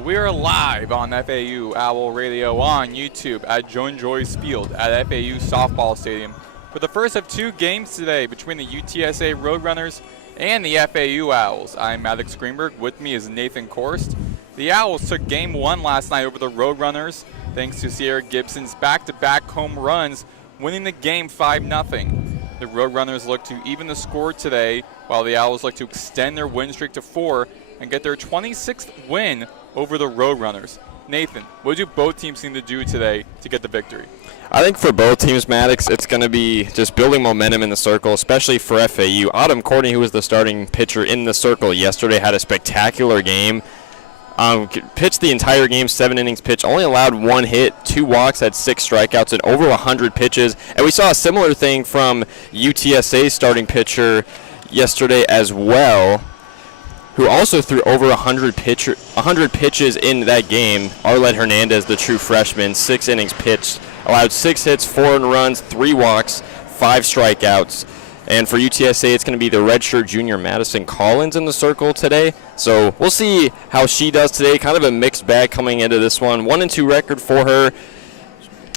We're live on FAU Owl Radio on YouTube at Joan Joyce Field at FAU Softball Stadium for the first of two games today between the UTSA Roadrunners and the FAU Owls. I'm Maddox Greenberg. With me is Nathan Korst. The Owls took game one last night over the Roadrunners thanks to Sierra Gibson's back-to-back home runs, winning the game 5-0. The Roadrunners look to even the score today, while the Owls look to extend their win streak to 4 and get their 26th win over the Roadrunners. Nathan, what do both teams need to do today to get the victory? I think for both teams, Maddox, it's going to be just building momentum in the circle, especially for FAU. Autumn Courtney, who was the starting pitcher in the circle yesterday, had a spectacular game. Pitched the entire game, 7 innings pitched, only allowed 1 hit, 2 walks, had 6 strikeouts, and over 100 pitches. And we saw a similar thing from UTSA's starting pitcher yesterday as well, who also threw over 100 pitches in that game. Arlette Hernandez, the true freshman, 6 innings pitched, allowed 6 hits, 4 earned runs, 3 walks, 5 strikeouts. And for UTSA, it's going to be the redshirt junior Madison Collins in the circle today. So we'll see how she does today. Kind of a mixed bag coming into this one. 1-2 record for her.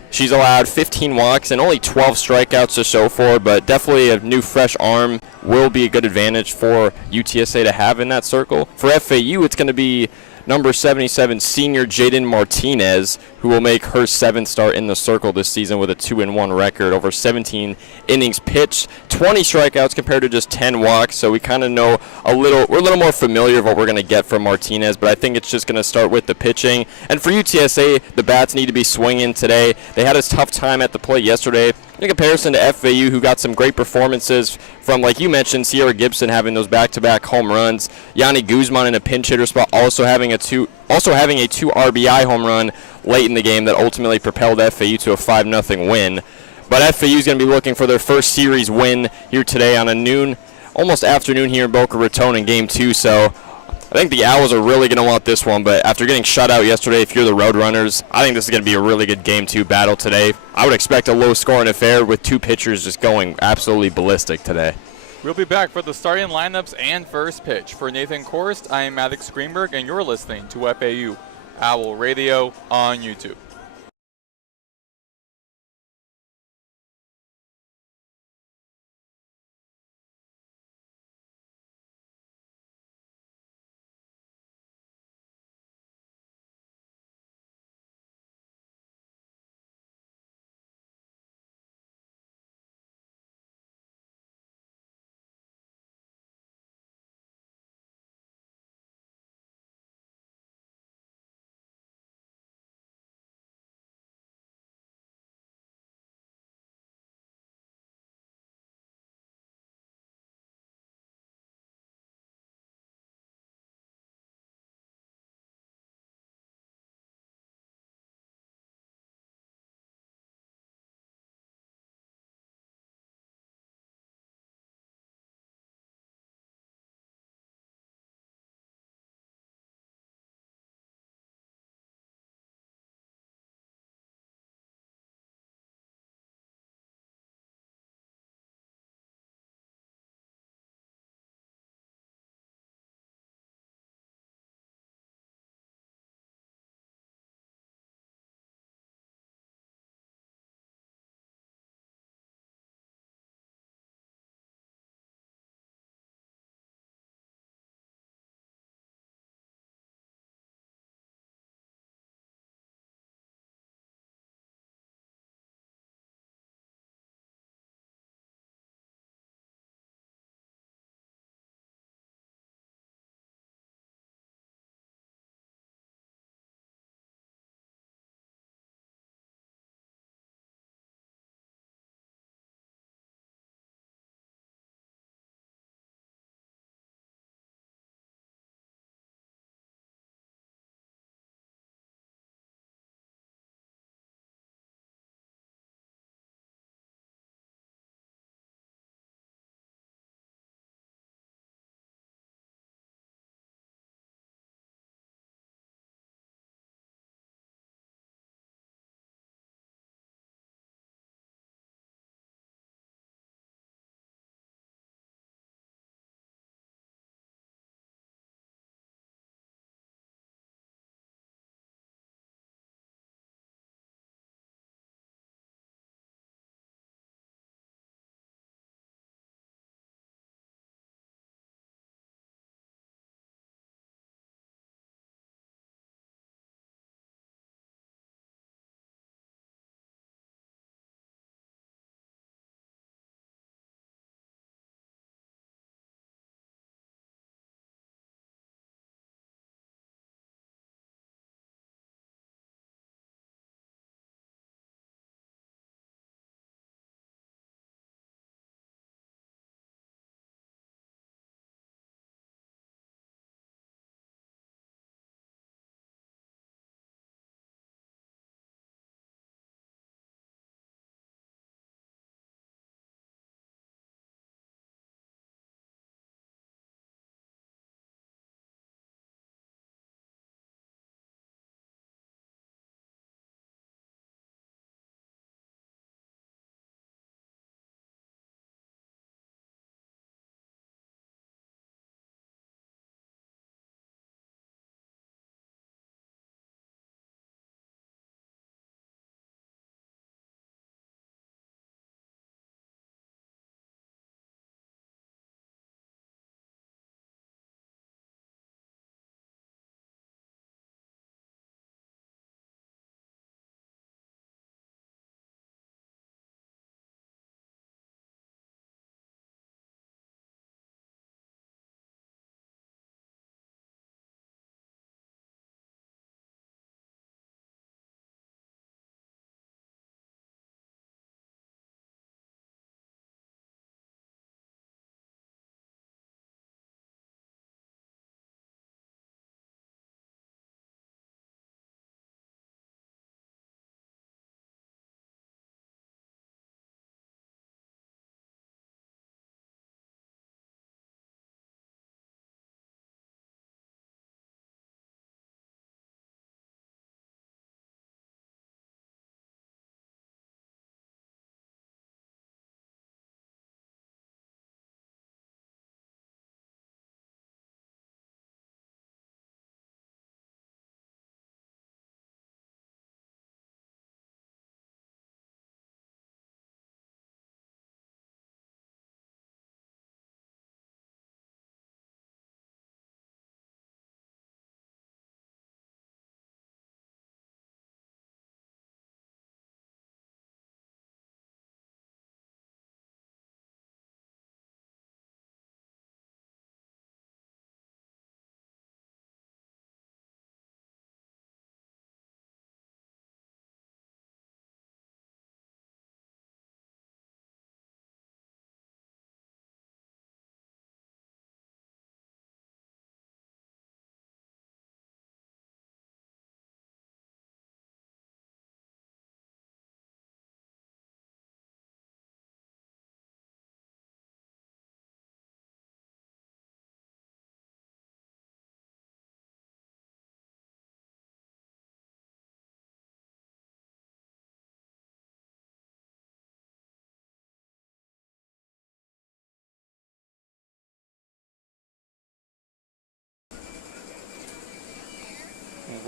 She's allowed 15 walks and only 12 strikeouts to show for, but definitely a new fresh arm will be a good advantage for UTSA to have in that circle. For FAU, it's going to be number 77 senior Jaden Martinez, who will make her 7th start in the circle this season with a 2-1 record, over 17 innings pitched, 20 strikeouts compared to just 10 walks. So we kind of know we're a little more familiar with what we're going to get from Martinez, but I think it's just going to start with the pitching. And for UTSA, the bats need to be swinging today. They had a tough time at the plate yesterday in comparison to FAU, who got some great performances from, like you mentioned, Sierra Gibson having those back-to-back home runs, Yanni Guzman in a pinch hitter spot, also having a 2 RBI home run late in the game that ultimately propelled FAU to a 5-0 win. But FAU is going to be looking for their first series win here today on a almost afternoon here in Boca Raton in Game 2. So I think the Owls are really going to want this one, but after getting shut out yesterday, if you're the Roadrunners, I think this is going to be a really good Game 2 battle today. I would expect a low-scoring affair with 2 pitchers just going absolutely ballistic today. We'll be back for the starting lineups and first pitch. For Nathan Korst, I am Maddox Greenberg, and you're listening to FAU Owl Radio on YouTube.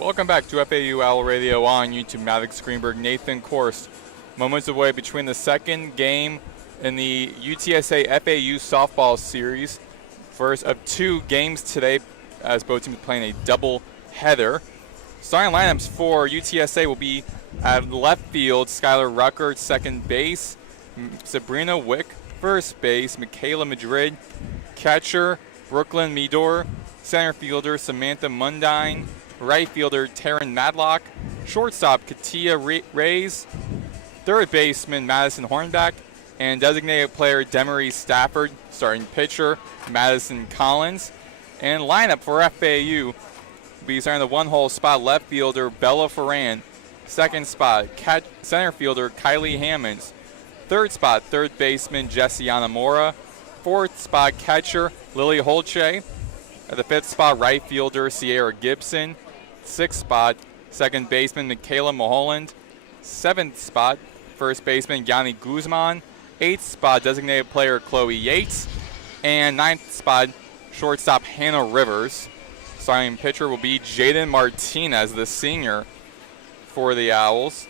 Welcome back to FAU Owl Radio on YouTube. Maddox, Greenberg, Nathan, Korst. Moments away between the second game in the UTSA FAU softball series. First of 2 games today, as both teams are playing a double header. Starting lineups for UTSA will be at left field, Skylar Rucker, second base, Sabrina Wick, first base, Michaela Madrid, catcher, Brooklyn Meador, center fielder, Samantha Mundine, right fielder, Taryn Madlock, shortstop, Katia Reyes, third baseman, Madison Hornback, and designated player, Demery Stafford, starting pitcher, Madison Collins. And lineup for FAU will be starting the one-hole spot, left fielder, Bella Ferran, second spot, center fielder, Kylie Hammonds, third spot, third baseman, Jessiana Mora, fourth spot, catcher, Lily Holche, at the fifth spot, right fielder, Sierra Gibson, sixth spot, second baseman, Michaela Mulholland, seventh spot, first baseman, Yanni Guzman, eighth spot, designated player, Chloe Yates, and ninth spot, shortstop, Hannah Rivers. Starting pitcher will be Jaden Martinez, the senior for the Owls.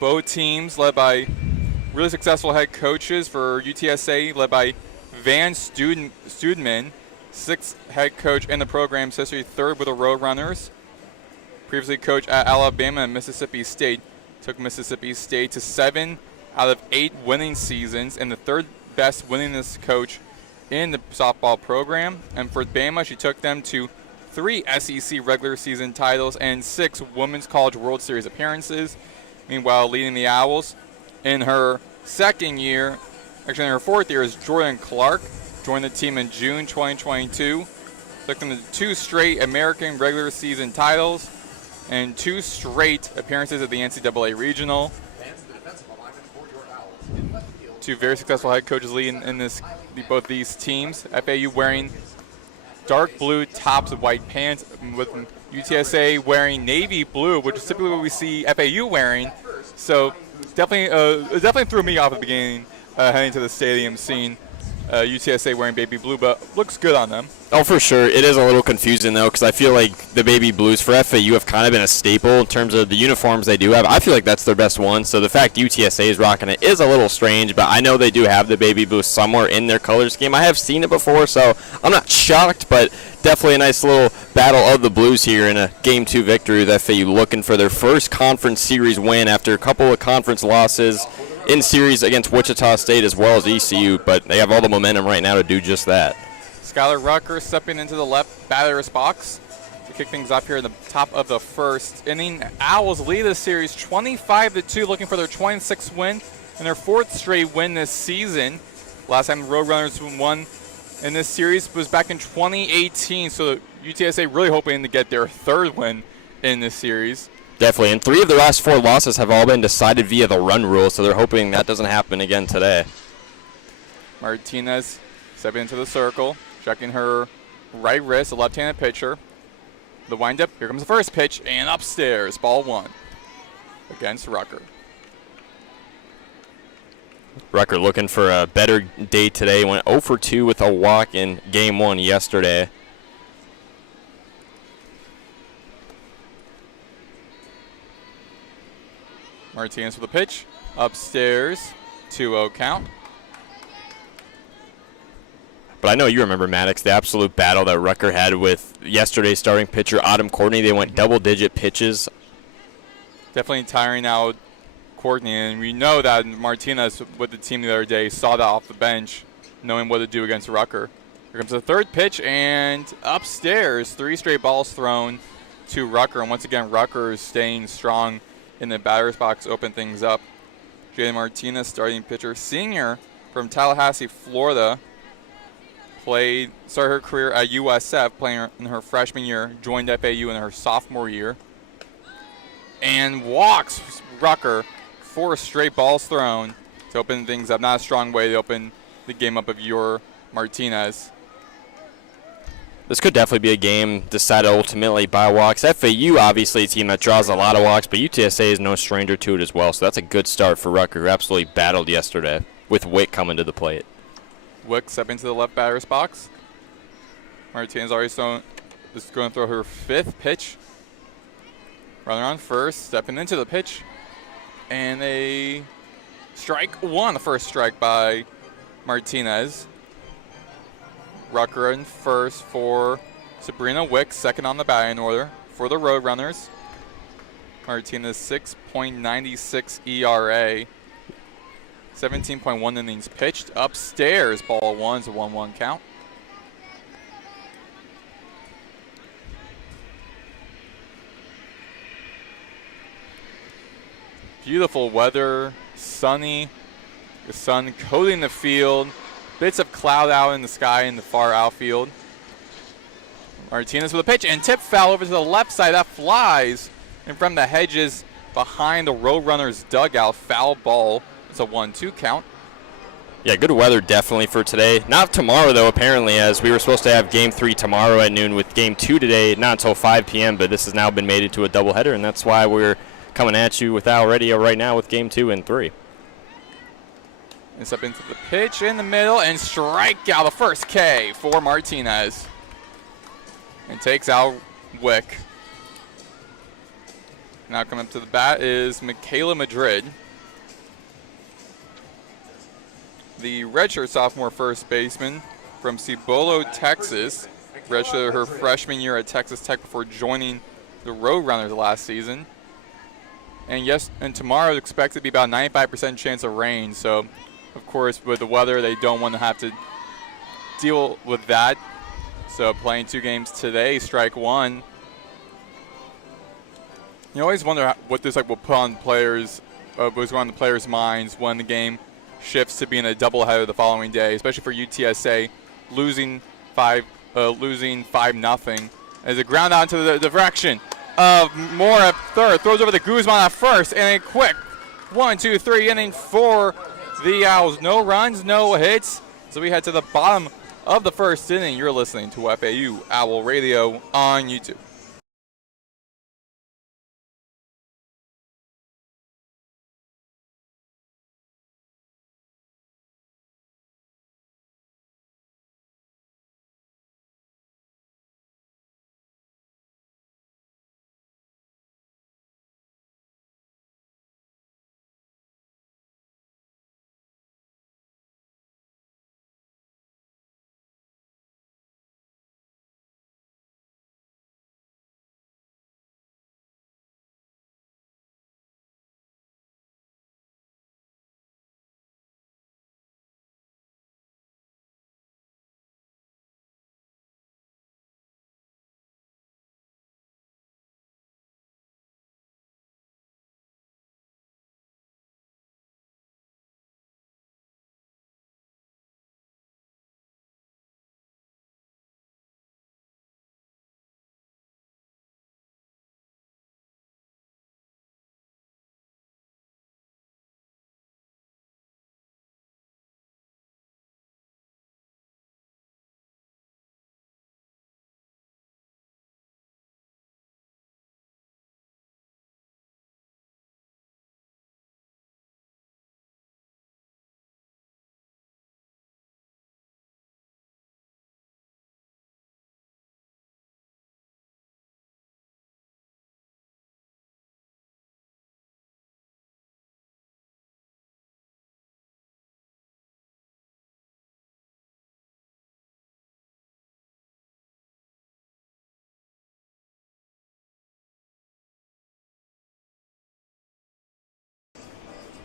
Both teams led by really successful head coaches. For UTSA, led by Van Studman, sixth head coach in the program's history, third with the Roadrunners. Previously coached at Alabama and Mississippi State. Took Mississippi State to 7 out of 8 winning seasons and the third best winningest coach in the softball program. And for Bama, she took them to 3 SEC regular season titles and 6 Women's College World Series appearances. Meanwhile, leading the Owls in her second year, actually in her fourth year, is Jordan Clark. Joined the team in June 2022. Took them to 2 straight American regular season titles and 2 straight appearances at the NCAA Regional. 2 very successful head coaches leading in both these teams. FAU wearing dark blue tops with white pants, with UTSA wearing navy blue, which is typically what we see FAU wearing. So it definitely threw me off at the beginning heading to the stadium, seeing UTSA wearing baby blue, but looks good on them. Oh, for sure. It is a little confusing, though, because I feel like the baby blues for FAU have kind of been a staple in terms of the uniforms they do have. I feel like that's their best one, so the fact UTSA is rocking it is a little strange, but I know they do have the baby blue somewhere in their color scheme. I have seen it before, so I'm not shocked, but definitely a nice little battle of the blues here in a Game 2 victory with FAU, looking for their first conference series win after a couple of conference losses in series against Wichita State as well as ECU, but they have all the momentum right now to do just that. Skylar Rucker stepping into the left batter's box to kick things off here in the top of the first inning. Owls lead the series 25-2, looking for their 26th win and their 4th straight win this season. Last time the Roadrunners won in this series was back in 2018, so UTSA really hoping to get their 3rd win in this series. Definitely, and 3 of the last 4 losses have all been decided via the run rule, so they're hoping that doesn't happen again today. Martinez stepping into the circle, checking her right wrist, a left-handed pitcher. The windup, here comes the first pitch, and upstairs, ball 1 against Rucker. Rucker looking for a better day today. Went 0 for 2 with a walk in Game 1 yesterday. Martinez for the pitch, upstairs, 2-0 count. But I know you remember, Maddox, the absolute battle that Rucker had with yesterday's starting pitcher, Autumn Courtney. They went double-digit pitches. Definitely tiring out Courtney, and we know that Martinez with the team the other day saw that off the bench, knowing what to do against Rucker. Here comes the third pitch, and upstairs, 3 straight balls thrown to Rucker, and once again, Rucker is staying strong in the batter's box, open things up. Jaden Martinez, starting pitcher, senior from Tallahassee, Florida. Started her career at USF, playing in her freshman year, joined FAU in her sophomore year. And walks Rucker, 4 straight balls thrown to open things up. Not a strong way to open the game up of your Martinez. This could definitely be a game decided ultimately by walks. FAU, obviously, a team that draws a lot of walks, but UTSA is no stranger to it as well. So that's a good start for Rucker, who absolutely battled yesterday with Wick coming to the plate. Wick stepping to the left batter's box. Martinez already is going to throw her 5th pitch. Runner on first, stepping into the pitch. And a strike one, the first strike by Martinez. Rucker in first for Sabrina Wick, second on the batting order for the Roadrunners. Martinez 6.96 ERA. 17.1 innings pitched. Upstairs, ball one is a 1-1 count. Beautiful weather, sunny, the sun coating the field, bits of cloud out in the sky in the far outfield. Martinez with a pitch and tip foul over to the left side. That flies in front of the hedges behind the Roadrunners dugout. Foul ball. It's a 1-2 count. Yeah, good weather definitely for today. Not tomorrow, though, apparently, as we were supposed to have Game 3 tomorrow at noon with Game 2 today, not until 5 p.m., but this has now been made into a doubleheader, and that's why we're coming at you with Al Radio right now with Game 2 and 3. It's up into the pitch in the middle and strike out the first K for Martinez. And takes out Wick. Now coming up to the bat is Michaela Madrid. The redshirt sophomore first baseman from Cibolo, Texas. Redshirted her freshman year at Texas Tech before joining the Roadrunners last season. And tomorrow is expected to be about 95% chance of rain. So, of course, with the weather, they don't want to have to deal with that. So, playing 2 games today, strike one. You always wonder what this will put on players, what's going on the players' minds when the game shifts to being a doubleheader the following day, especially for UTSA, losing 5-0. As a ground out into the direction of Moore at third, throws over to Guzman at first, and a quick 1-2-3 inning for the Owls. No runs, no hits. So we head to the bottom of the first inning. You're listening to FAU Owl Radio on YouTube.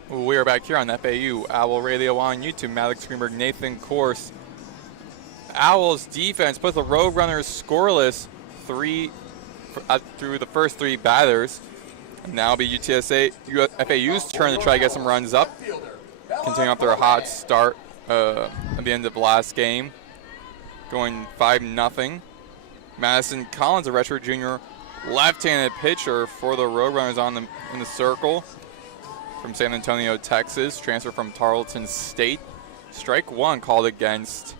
We are back here on FAU Owl Radio on YouTube. Maddox, Greenberg, Nathan, Korst. Owls defense put the Roadrunners scoreless through the first 3 batters. And now it'll be FAU's turn to try to get some runs up. Continuing off their hot start at the end of the last game. Going 5-0. Madison Collins, a redshirt junior, left-handed pitcher for the Roadrunners in the circle. From San Antonio, Texas, transfer from Tarleton State. Strike one called against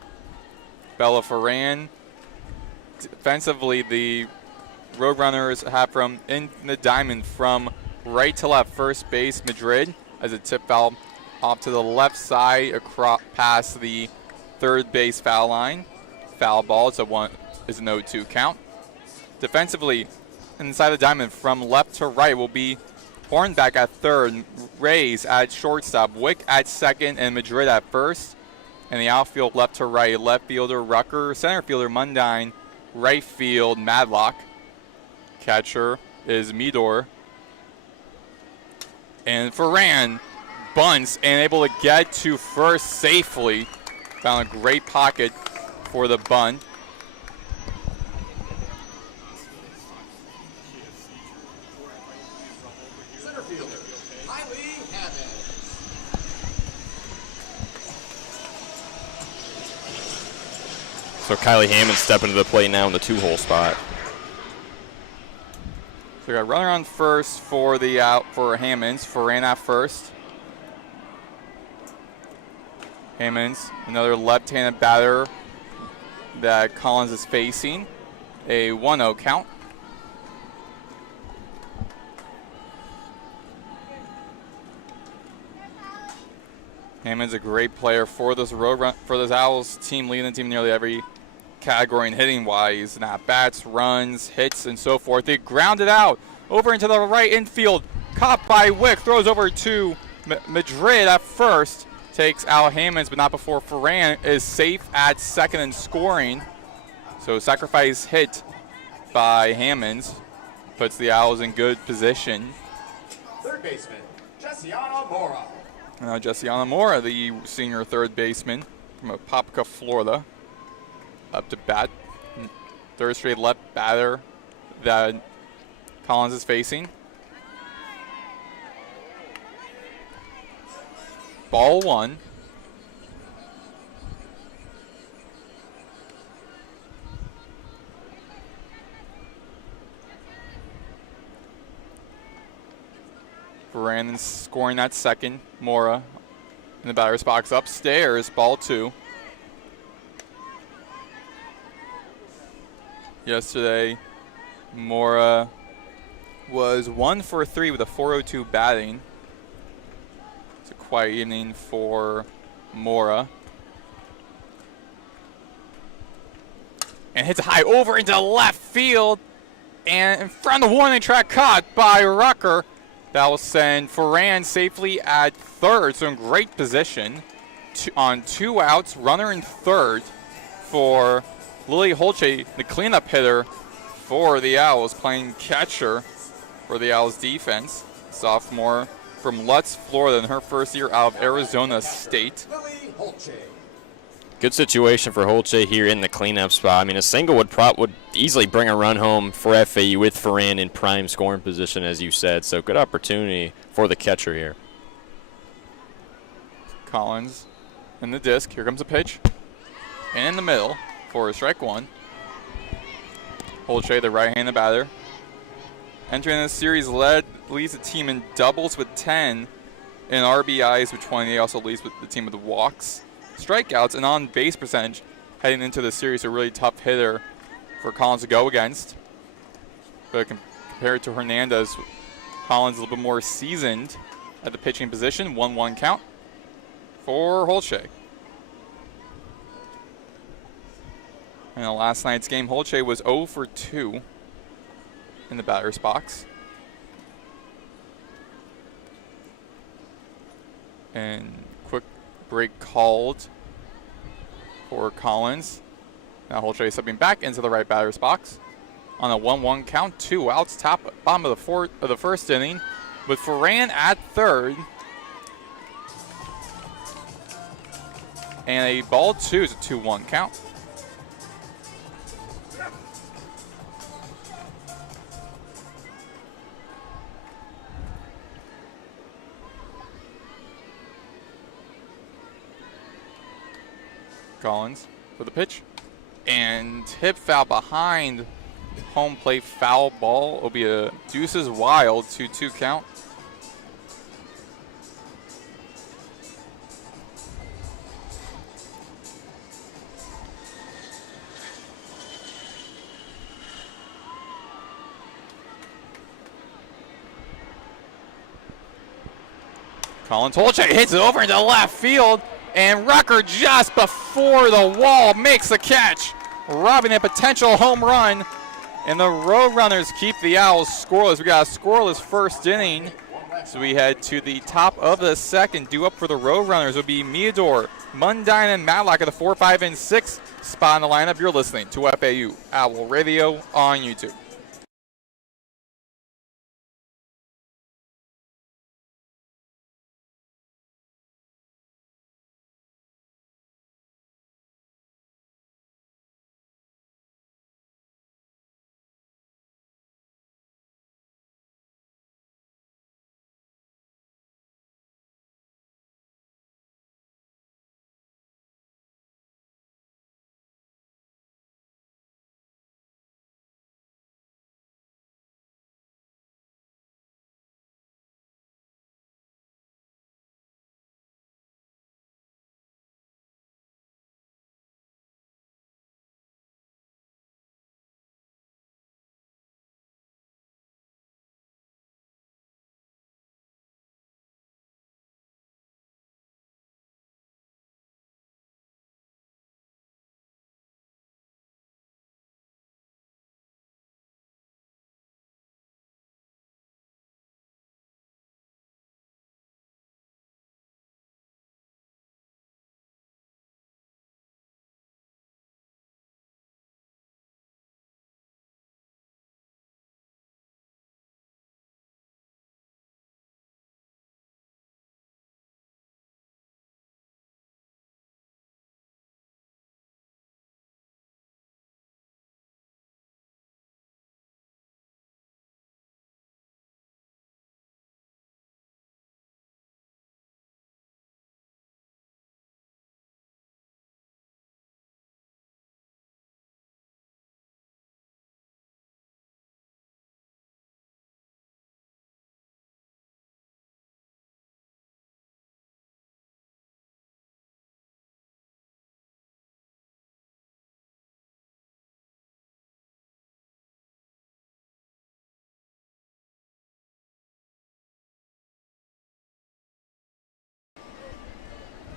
Bella Ferran. Defensively, the Roadrunners have from in the diamond from right to left, first base Madrid as a tip foul off to the left side across past the third base foul line. Foul ball is a 0-2 count. Defensively, inside the diamond from left to right will be Hornback at third, Reyes at shortstop, Wick at second, and Madrid at first. And the outfield left to right, left fielder Rucker, center fielder Mundine, right field Madlock. Catcher is Midor. And Ferran bunts and able to get to first safely. Found a great pocket for the bunt. So Kylie Hammond stepping to the plate now in the 2-hole spot. So we got a runner on first for the out for Hammonds. Ferran at first. Hammonds, another left-handed batter that Collins is facing. A 1-0 count. Hammond's a great player for this for this Owls team, leading the team nearly every category in hitting wise, at bats, runs, hits, and so forth. They grounded out over into the right infield, caught by Wick, throws over to Madrid at first, takes out Hammonds, but not before Ferran is safe at second and scoring. So sacrifice hit by Hammonds puts the Owls in good position. Third baseman, Jessiana Mora. Jessiana Mora, the senior third baseman from Apopka, Florida, up to bat. Third straight left batter that Collins is facing. Ball one. Brandon scoring that second. Mora in the batter's box upstairs. Ball two. Yesterday, Mora was 1 for 3 with a 402 batting. It's a quiet evening for Mora. And hits high over into left field. And in front of the warning track, caught by Rucker. That will send Ferran safely at third. So in great position on 2 outs. Runner in third for Lily Holche, the cleanup hitter for the Owls, playing catcher for the Owls defense. Sophomore from Lutz, Florida, in her first year out of Arizona State. Lily Holche. Good situation for Holche here in the cleanup spot. I mean, a single would easily bring a run home for FAU with Ferran in prime scoring position, as you said. So good opportunity for the catcher here. Collins in the disc. Here comes a pitch. And in the middle for strike one. Holche, the right-handed batter. Entering this series, leads the team in doubles with 10, in RBIs with 20. He also leads with the team with walks, strikeouts, and on-base percentage heading into the series. A really tough hitter for Collins to go against. But compared to Hernandez, Collins a little bit more seasoned at the pitching position. 1-1 count for Holche. In last night's game, Holche was 0 for 2 in the batter's box. And quick break called for Collins. Now Holche stepping back into the right batter's box on a 1-1 count. 2 outs, bottom of the first inning, with Ferran at third. And a ball 2 is a 2-1 count. Collins for the pitch, and hip foul behind home plate, foul ball. Will be a deuces wild 2-2 count. Collins, Holche hits it over into left field. And Rucker just before the wall makes the catch, robbing a potential home run And the Roadrunners keep the Owls scoreless. We got a scoreless first inning. So we head to the top of the second. Due up for the Roadrunners would be Meador, Mundine, and Matlock at the 4, 5, and 6 spot in the lineup. You're listening to FAU Owl Radio on YouTube.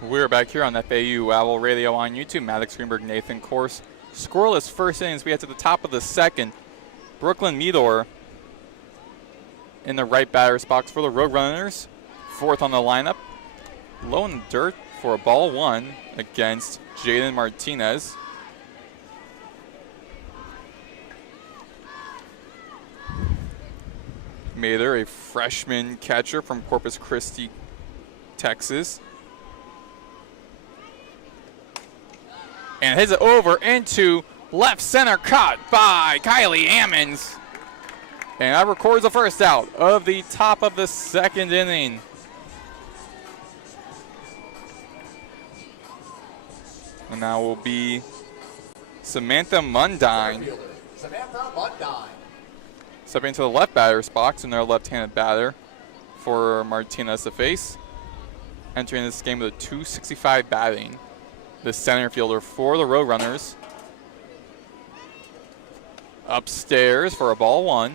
We're back here on FAU Owl Radio on YouTube. Maddox, Greenberg, Nathan, Korst. Scoreless first innings. We head to the top of the second. Brooklyn Meador in the right batter's box for the Roadrunners. Fourth on the lineup. Low in the dirt for a ball one against Jaden Martinez. Mather, a freshman catcher from Corpus Christi, Texas. And hits it over into left center, caught by Kylie Ammons. And that records the first out of the top of the second inning. And now will be Samantha Mundine. Samantha Mundine. Stepping into the left batter's box, and their left-handed batter for Martinez to face. Entering this game with a .265 batting. The center fielder for the Roadrunners. Upstairs for a ball one.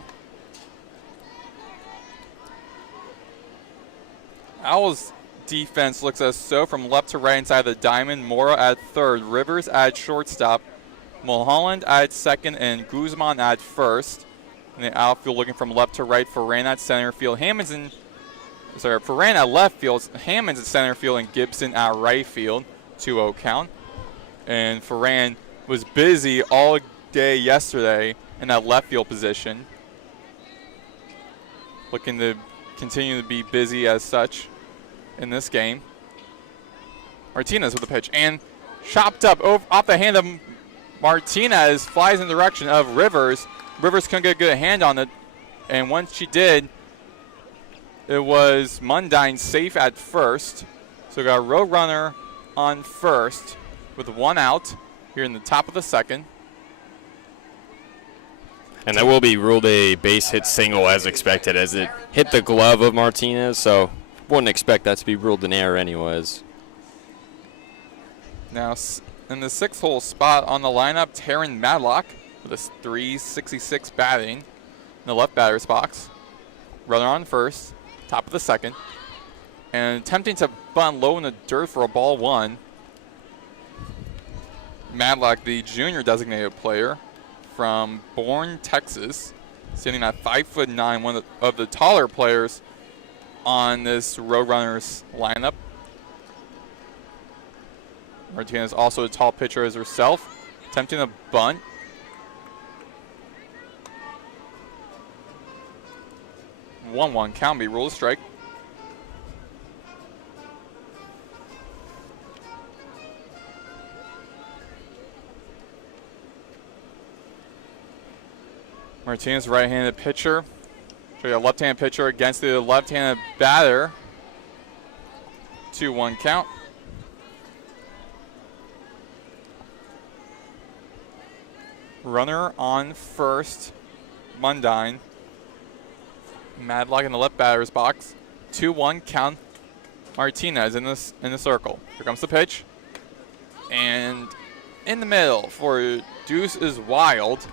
Owls defense looks as so from left to right inside the diamond. Mora at third, Rivers at shortstop, Mulholland at second, and Guzman at first. And the outfield looking from left to right, Ferran at center field, Ferran at left field, Hammonds at center field, and Gibson at right field. 2-0 count. And Ferran was busy all day yesterday in that left field position. Looking to continue to be busy as such in this game. Martinez with the pitch and chopped up off the hand of Martinez, flies in the direction of Rivers. Rivers couldn't get a good hand on it, and once she did, it was Mundine safe at first. So we got a Roadrunner on first with one out here in the top of the second. And that will be ruled a base hit single as expected, as it hit the glove of Martinez, so wouldn't expect that to be ruled an error anyways. Now in the sixth hole spot on the lineup, Taryn Madlock with a .366 batting in the left batter's box. Runner on first, top of the second. And attempting to bunt low in the dirt for a ball one. Madlock, the junior designated player from Bourne, Texas, standing at 5'9", one of the taller players on this Roadrunners lineup. Martinez also a tall pitcher as herself, attempting a bunt. One count, be ruled a strike. Martinez, right-handed pitcher. So a left-handed pitcher against the left-handed batter. 2-1 count. Runner on first, Mundine. Madlock in the left batter's box. 2-1 count. Martinez in the circle. Here comes the pitch. And in the middle for Deuce is Wild.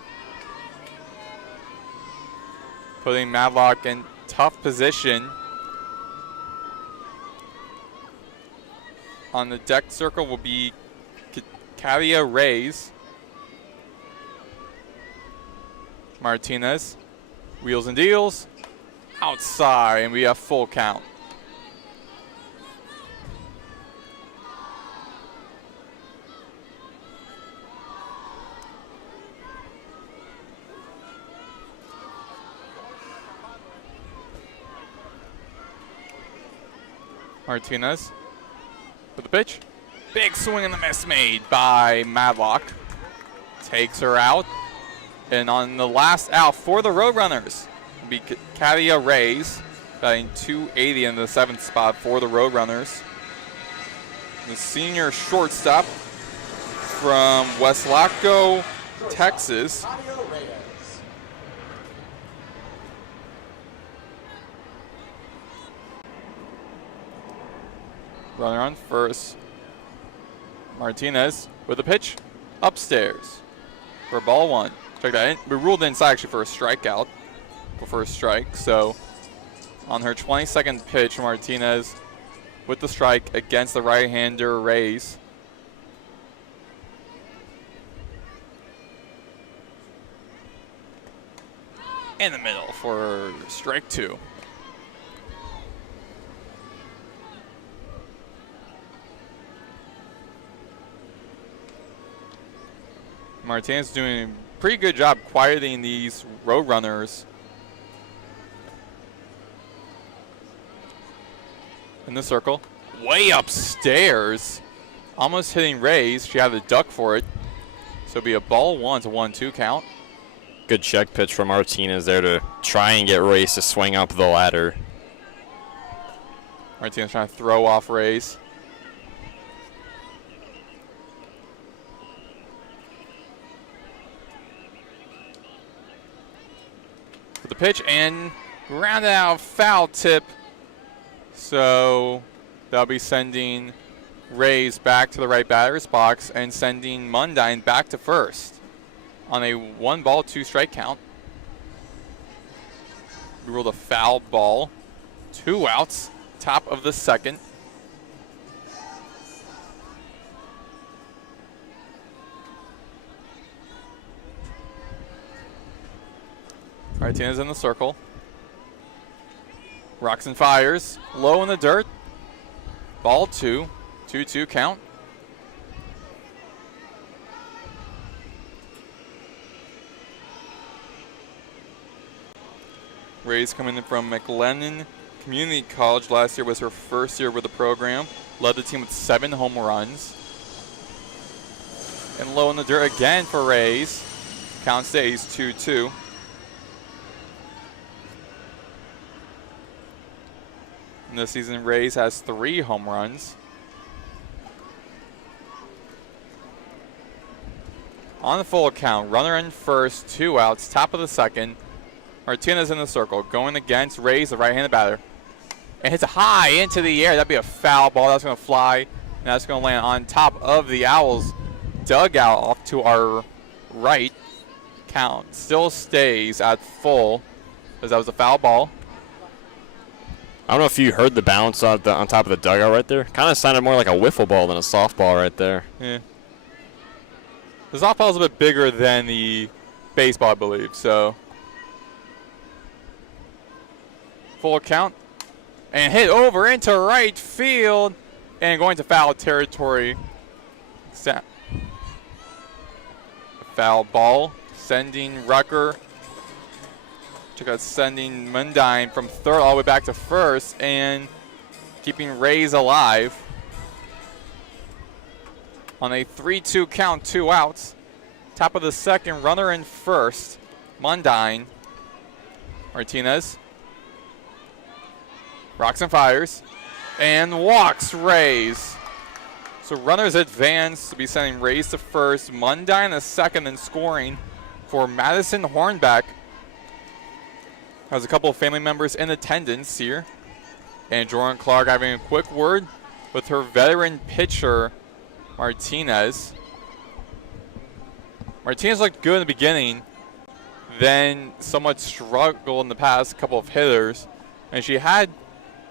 Putting Madlock in tough position. On the deck circle will be Katia Reyes. Martinez, wheels and deals, outside, and we have full count. Martinez with the pitch. Big swing and the miss made by Madlock. Takes her out. And on the last out for the Roadrunners will be Katia Reyes, batting .280 in the 7th spot for the Roadrunners. The senior shortstop from Westlaco, Texas. Runner on first. Martinez with the pitch upstairs for ball one. Check that in. We ruled inside actually for a strikeout before a strike. So on her 22nd pitch, Martinez with the strike against the right-hander Reyes. In the middle for strike two. Martinez doing a pretty good job quieting these Roadrunners. In the circle. Way upstairs. Almost hitting Reyes. She had the duck for it. So it'll be a ball one to 1-2 count. Good check pitch from Martinez there to try and get Reyes to swing up the ladder. Martinez trying to throw off Reyes. For the pitch and grounded out, foul tip. So they'll be sending Reyes back to the right batter's box and sending Mundine back to first on a 1-ball, 2-strike count. We ruled a foul ball. 2 outs, top of the second. Martinez in the circle. Rocks and fires. Low in the dirt. Ball 2. 2-2 count. Reyes coming in from McLennan Community College. Last year was her first year with the program. Led the team with 7 home runs. And low in the dirt again for Reyes. Count stays 2-2. In this season, Reyes has 3 home runs. On the full count, runner in first, 2 outs, top of the second. Martinez in the circle, going against Reyes, the right-handed batter. And hits it high into the air. That'd be a foul ball. That's going to fly, and that's going to land on top of the Owls' dugout off to our right. Count still stays at full, because that was a foul ball. I don't know if you heard the bounce on top of the dugout right there. Kind of sounded more like a wiffle ball than a softball right there. Yeah. The softball is a bit bigger than the baseball, I believe. So full count and hit over into right field and going to foul territory. Foul ball, sending Rucker. Sending Mundine from third all the way back to first and keeping Rays alive. On a 3-2 count, 2 outs. Top of the second, runner in first. Mundine. Martinez. Rocks and fires. And walks Rays. So runners advance to be sending Rays to first. Mundine the second and scoring for Madison Hornbeck. Has a couple of family members in attendance here. And Jordan Clark having a quick word with her veteran pitcher, Martinez. Martinez looked good in the beginning, then somewhat struggled in the past couple of hitters. And she had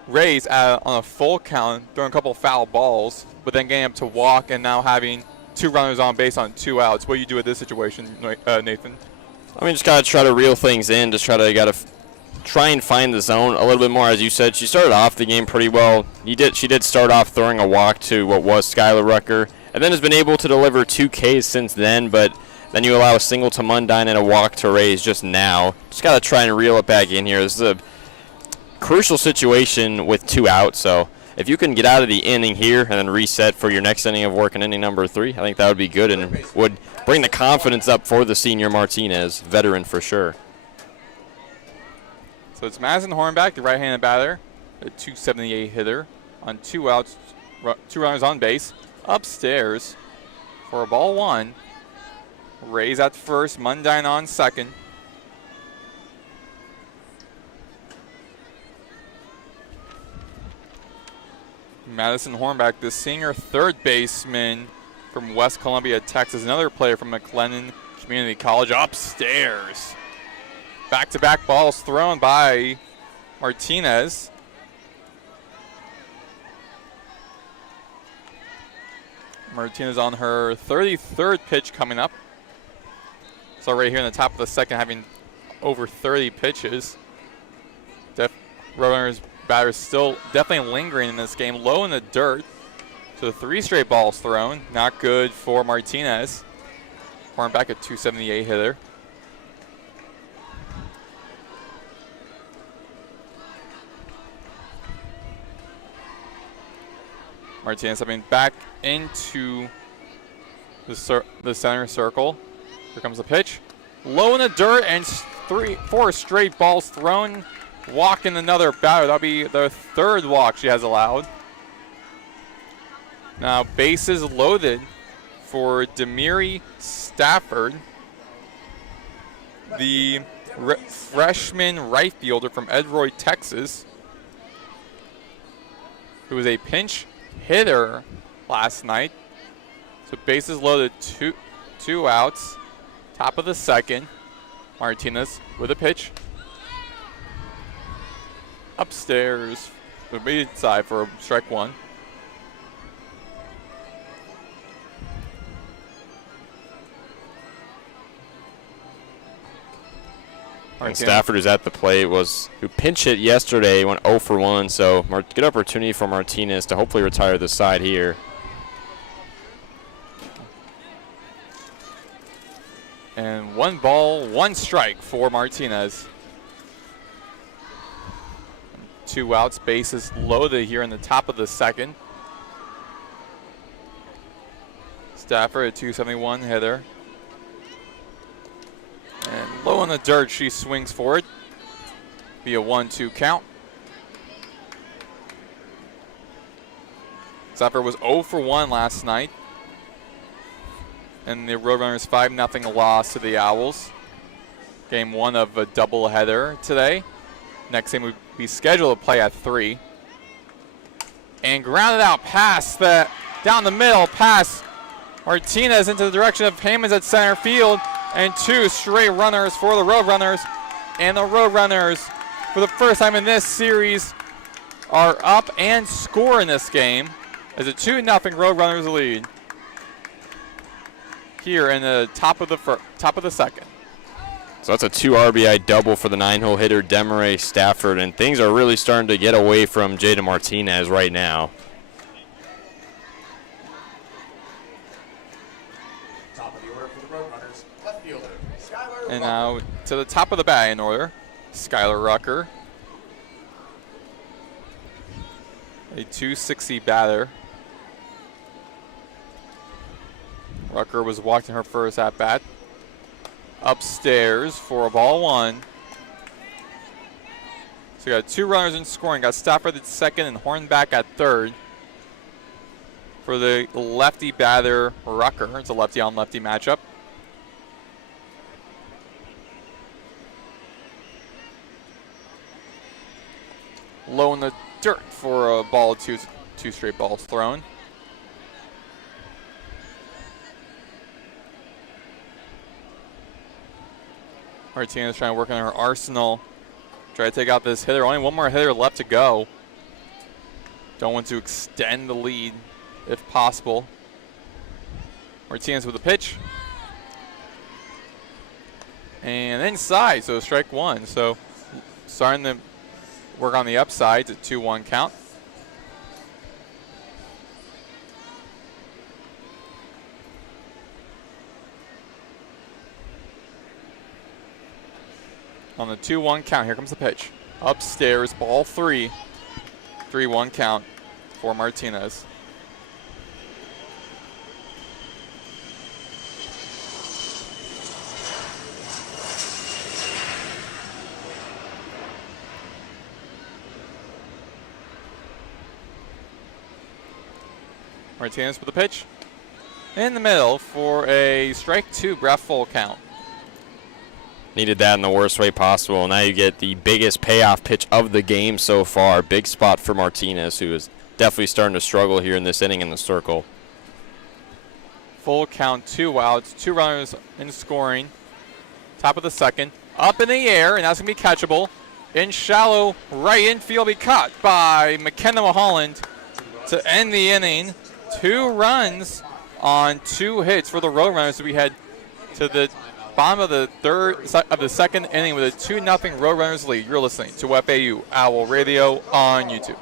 Rays on a full count, throwing a couple of foul balls, but then getting up to walk and now having 2 runners on base on 2 outs. What do you do with this situation, Nathan? I mean, just gotta try to reel things in. Just try and find the zone a little bit more. As you said, she started off the game pretty well. She did start off throwing a walk to what was Skylar Rucker, and then has been able to deliver 2 Ks since then. But then you allow a single to Mundine and a walk to Rays just now. Just gotta try and reel it back in here. This is a crucial situation with 2 outs. So if you can get out of the inning here and then reset for your next inning of work in inning number 3, I think that would be good and would bring the confidence up for the senior Martinez, veteran for sure. So it's Madison Hornbeck, the right-handed batter, a .278 hitter on 2 outs, 2 runners on base. Upstairs for a ball 1. Rays at first, Mundine on second. Madison Hornbeck, the senior third baseman from West Columbia, Texas. Another player from McLennan Community College upstairs. Back-to-back balls thrown by Martinez. Martinez on her 33rd pitch coming up. So right here in the top of the second, having over 30 pitches. Roadrunners batters still definitely lingering in this game, low in the dirt. So 3 straight balls thrown, not good for Martinez. Hornbeck, a .278 hitter. Martinez coming back into the center circle. Here comes the pitch. Low in the dirt and 4 straight balls thrown. Walking another batter. That'll be the 3rd walk she has allowed. Now bases loaded for Demiri Stafford, the freshman right fielder from Edroy, Texas, who was a pinch hitter last night. So bases loaded, 2 outs. Top of the second. Martinez with a pitch. Upstairs, the mid side for strike 1. And Stafford, who's at the plate, who pinch hit yesterday, went 0 for 1. So good opportunity for Martinez to hopefully retire the side here. And 1 ball, 1 strike for Martinez. 2 outs, bases loaded here in the top of the second. Stafford, a .271 hitter. And low in the dirt, she swings for it. Be a 1-2 count. Stafford was 0 for 1 last night. And the Roadrunners 5-0 loss to the Owls. Game 1 of a doubleheader today. Next game would be scheduled to play at 3. And grounded out past that, down the middle, past Martinez into the direction of Hammonds at center field. And 2 straight runners for the Roadrunners. And the Roadrunners, for the first time in this series, are up and score in this game as a 2-0 Roadrunners lead here in the top of the second. So that's a 2 RBI double for the 9-hole hitter, Demaray Stafford, and things are really starting to get away from Jaden Martinez right now. Top of the order for the Roadrunners, left fielder, Skylar And Rucker. now to the top of the batting order, Skylar Rucker. A 260 batter. Rucker was walked in her first at bat. Upstairs for a ball 1. So we got 2 runners in scoring. Got Stafford at second and Hornback at third. For the lefty batter, Rucker. It's a lefty on lefty matchup. Low in the dirt for a ball, two straight balls thrown. Martinez trying to work on her arsenal. Try to take out this hitter. Only one more hitter left to go. Don't want to extend the lead if possible. Martinez with a pitch. And inside, so strike 1. So starting to work on the upside to 2-1 count. On the 2-1 count, here comes the pitch. Upstairs, ball 3. 3-1 count for Martinez. Martinez with the pitch. In the middle for a strike 2, breath full count. Needed that in the worst way possible. Now you get the biggest payoff pitch of the game so far. Big spot for Martinez, who is definitely starting to struggle here in this inning in the circle. Full count, 2 outs, 2 runners in scoring. Top of the second, up in the air, and that's going to be catchable. In shallow right infield, be caught by McKenna Mulholland to end the inning. 2 runs on 2 hits for the Roadrunners. We head to the bottom of the second inning with a 2-0 Roadrunners lead. You're listening to FAU Owl Radio on YouTube.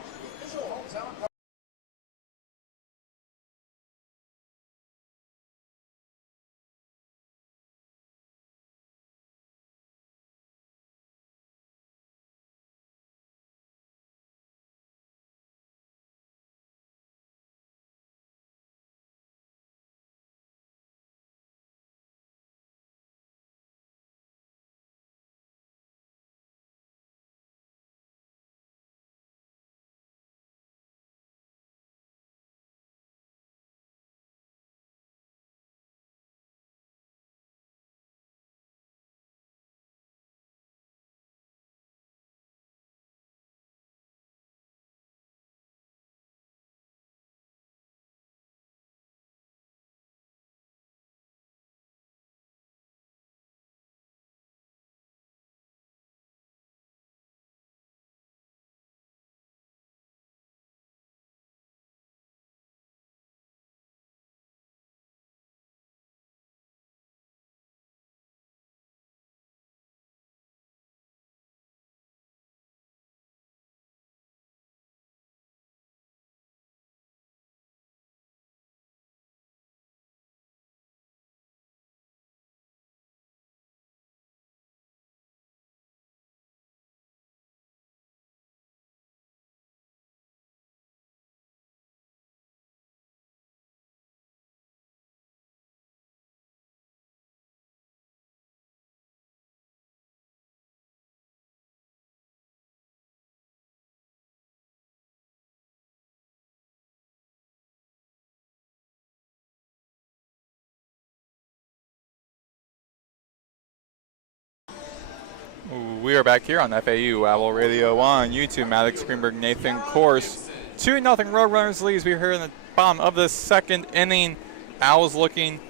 We are back here on FAU Owl Radio on YouTube. Maddox, Greenberg, Nathan, Korst. 2-0 Roadrunners leads. We're here in the bottom of the second inning. Owls looking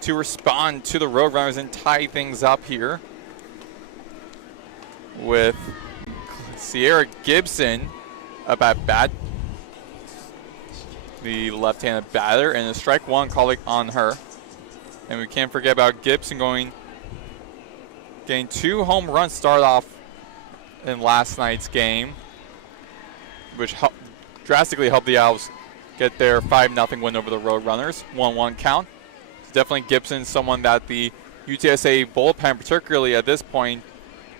to respond to the Roadrunners and tie things up here with Sierra Gibson up at bat, the left-handed batter, and a strike 1 calling on her. And we can't forget about Gibson going Getting 2 home runs start off in last night's game, which drastically helped the Owls get their 5-0 win over the Roadrunners. 1-1 count. It's definitely Gibson, someone that the UTSA bullpen, particularly at this point,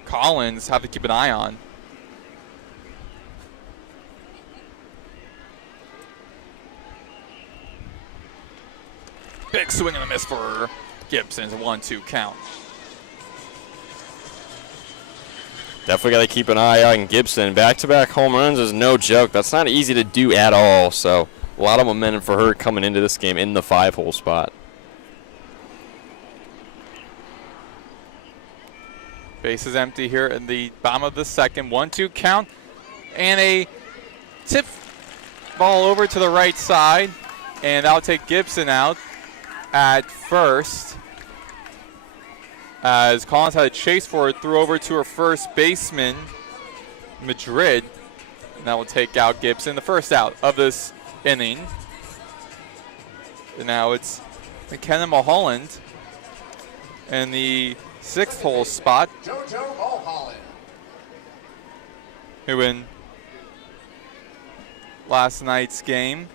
Collins, have to keep an eye on. Big swing and a miss for Gibson. It's a 1-2 count. Definitely got to keep an eye on Gibson. Back-to-back home runs is no joke. That's not easy to do at all. So a lot of momentum for her coming into this game in the 5-hole spot. Base is empty here in the bottom of the second. 1-2 count. And a tip ball over to the right side. And that'll take Gibson out at first. As Collins had a chase for it, threw over to her first baseman, Madrid. And that will take out Gibson, the first out of this inning. And now it's McKenna Mulholland in the 6th hole spot. JoJo Mulholland. Who in last night's game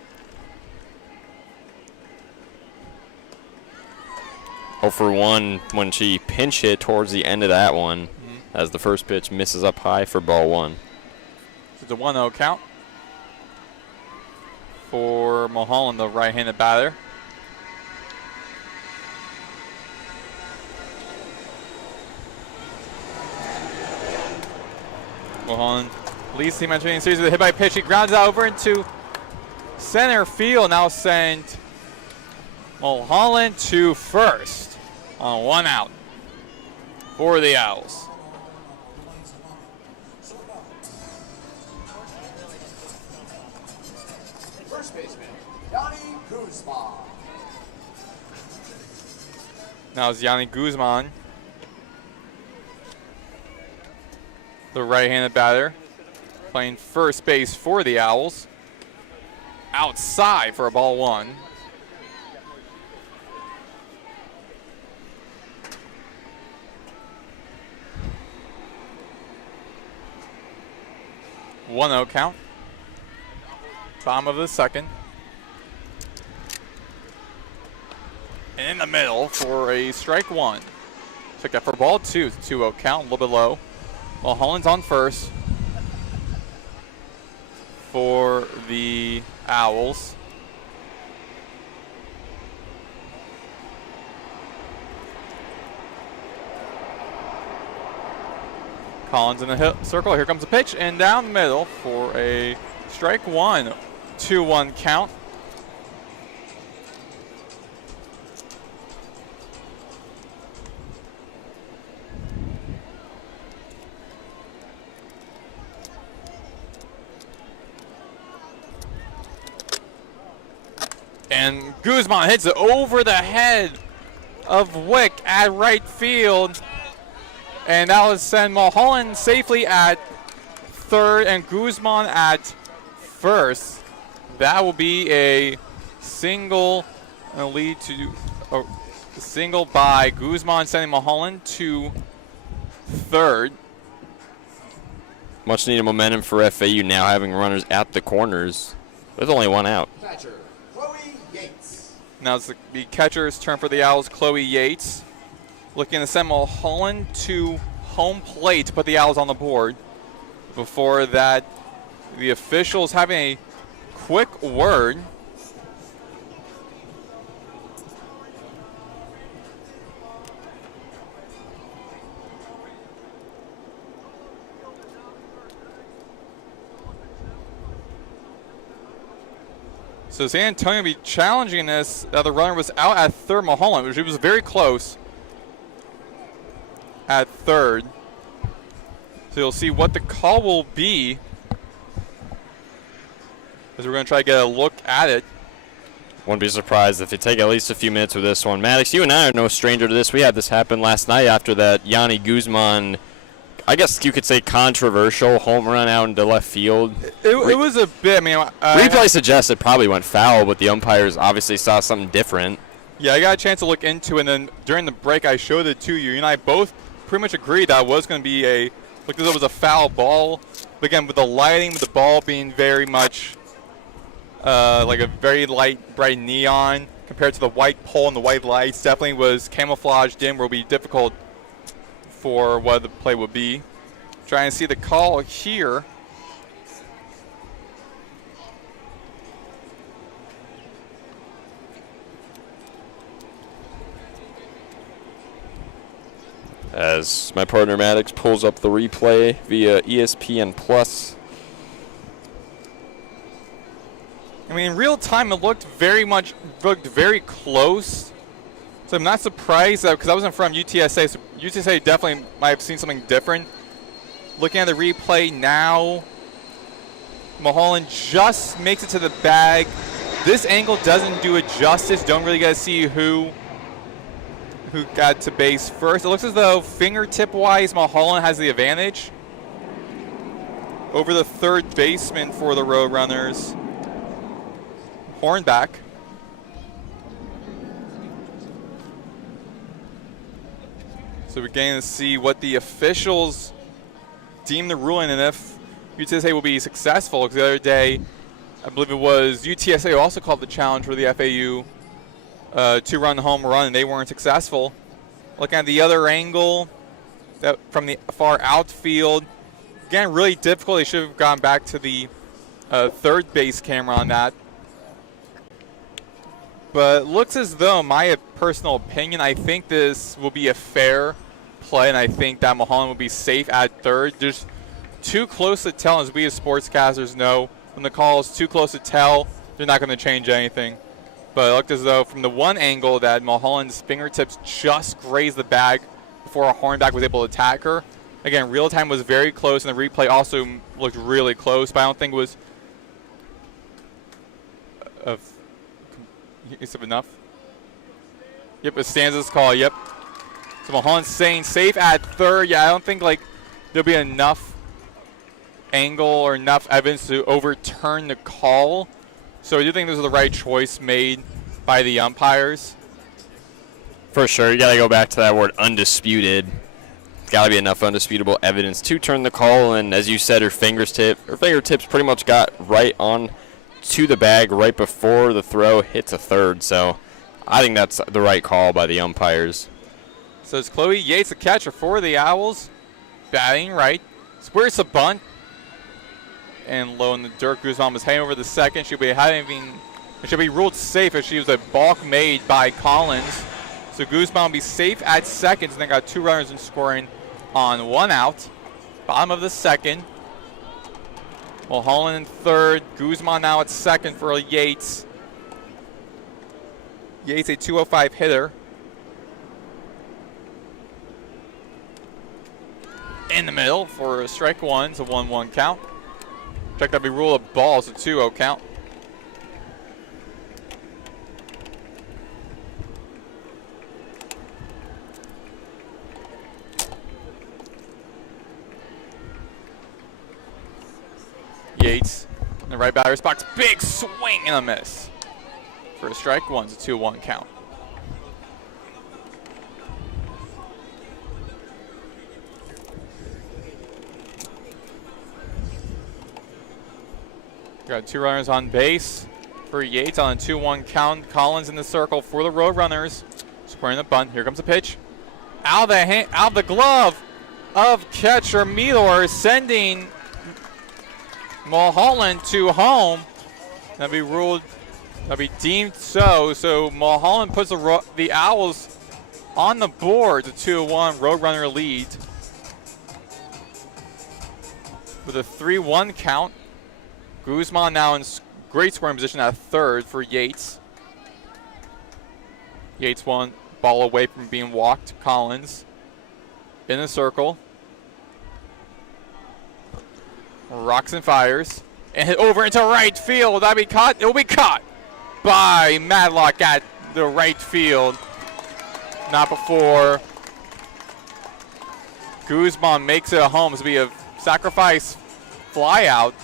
0 for 1 when she pinch hit towards the end of that one, as the first pitch misses up high for ball 1. It's a 1-0 count for Mulholland, the right-handed batter. Mulholland leads the team entering the series with a hit by pitch. He grounds out over into center field. Now sent Mulholland to first on 1 out for the Owls. First baseman, Yanni Guzman. Now it's Yanni Guzman, the right-handed batter, playing first base for the Owls. Outside for a ball 1. One 0 count. Bottom of the second. And in the middle for a strike 1. Took that for ball 2. 2-0 count, a little bit low. Well, Mulholland's on first for the Owls. Collins in the circle. Here comes the pitch, and down the middle for a strike 1. 2-1 count. And Guzman hits it over the head of Wick at right field. And that will send Mulholland safely at third and Guzman at first. That will be a single lead to a single by Guzman, sending Mulholland to third. Much needed momentum for FAU now having runners at the corners with only 1 out. Catcher, Chloe Yates. Now it's the catcher's turn for the Owls, Chloe Yates. Looking to send Mulholland to home plate to put the Owls on the board. Before that, the officials having a quick word. So San Antonio will be challenging this. The runner was out at third, Mulholland, which was very close at third. So you'll see what the call will be, as we're going to try to get a look at it. Wouldn't be surprised if they take at least a few minutes with this one. Maddox, you and I are no stranger to this. We had this happen last night after that Yanni Guzman, I guess you could say controversial home run out into left field. It was a bit, I mean, replay suggests it probably went foul, but the umpires obviously saw something different. Yeah, I got a chance to look into it, and then during the break I showed it to you. You and I both pretty much agreed that it was going to be looked as though it was a foul ball. But again, with the lighting, with the ball being very much like a very light, bright neon compared to the white pole and the white lights, definitely was camouflaged in where it would be difficult for what the play would be. Trying to see the call here. As my partner Maddox pulls up the replay via ESPN Plus. I mean, in real time, it looked very close. So I'm not surprised because I wasn't from UTSA. So UTSA definitely might have seen something different. Looking at the replay now, Mulholland just makes it to the bag. This angle doesn't do it justice. Don't really get to see who got to base first. It looks as though fingertip-wise, Mulholland has the advantage over the third baseman for the Roadrunners. Hornback. So we're getting to see what the officials deem the ruling and if UTSA will be successful. Because the other day, I believe it was UTSA who also called the challenge for the FAU two-run home run, and they weren't successful. Looking at the other angle from the far outfield, again, really difficult. They should have gone back to the third base camera on that. But it looks as though, my personal opinion, I think this will be a fair play, and I think that Mulholland will be safe at third. Just too close to tell, as we as sportscasters know, when the call is too close to tell, they're not going to change anything. But it looked as though from the one angle that Mulholland's fingertips just grazed the bag before Hornback was able to attack her. Again, real time was very close, and the replay also looked really close, but I don't think it was is it enough? Yep, it stands as call, yep. So Mulholland's saying safe at third. Yeah, I don't think there'll be enough angle or enough evidence to overturn the call. So I do think this is the right choice made by the umpires. For sure, you got to go back to that word undisputed. Got to be enough undisputable evidence to turn the call, and as you said, her fingertips pretty much got right on to the bag right before the throw hits a third. So I think that's the right call by the umpires. So it's Chloe Yates, the catcher for the Owls, batting right. Squares a bunt, and low in the dirt. Guzman was heading over the second. She'll be ruled safe if she was a balk made by Collins. So Guzman will be safe at second, and they got two runners in scoring on one out. Bottom of the second. Mulholland in third. Guzman now at second for Yates. Yates a 205 hitter. In the middle for a strike one. It's a 1-1 count. Check that be rule of ball. It's a 2-0 count. Yates in the right batter's box. Big swing and a miss. For a strike one, it's a 2-1 count. Got two runners on base for Yates on a 2-1 count. Collins in the circle for the Roadrunners. Squaring the bunt. Here comes the pitch. Out of the glove of catcher Meador, sending Mulholland to home. That'd be deemed so. So Mulholland puts the Owls on the board. It's a 2-1 Roadrunner lead with a 3-1 count. Guzman now in great scoring position at third for Yates. Yates one ball away from being walked. Collins in the circle. Rocks and fires. And hit over into right field. That'll be caught. It will be caught by Maddox at the right field. Not before Guzman makes it a home. This will be a sacrifice fly out.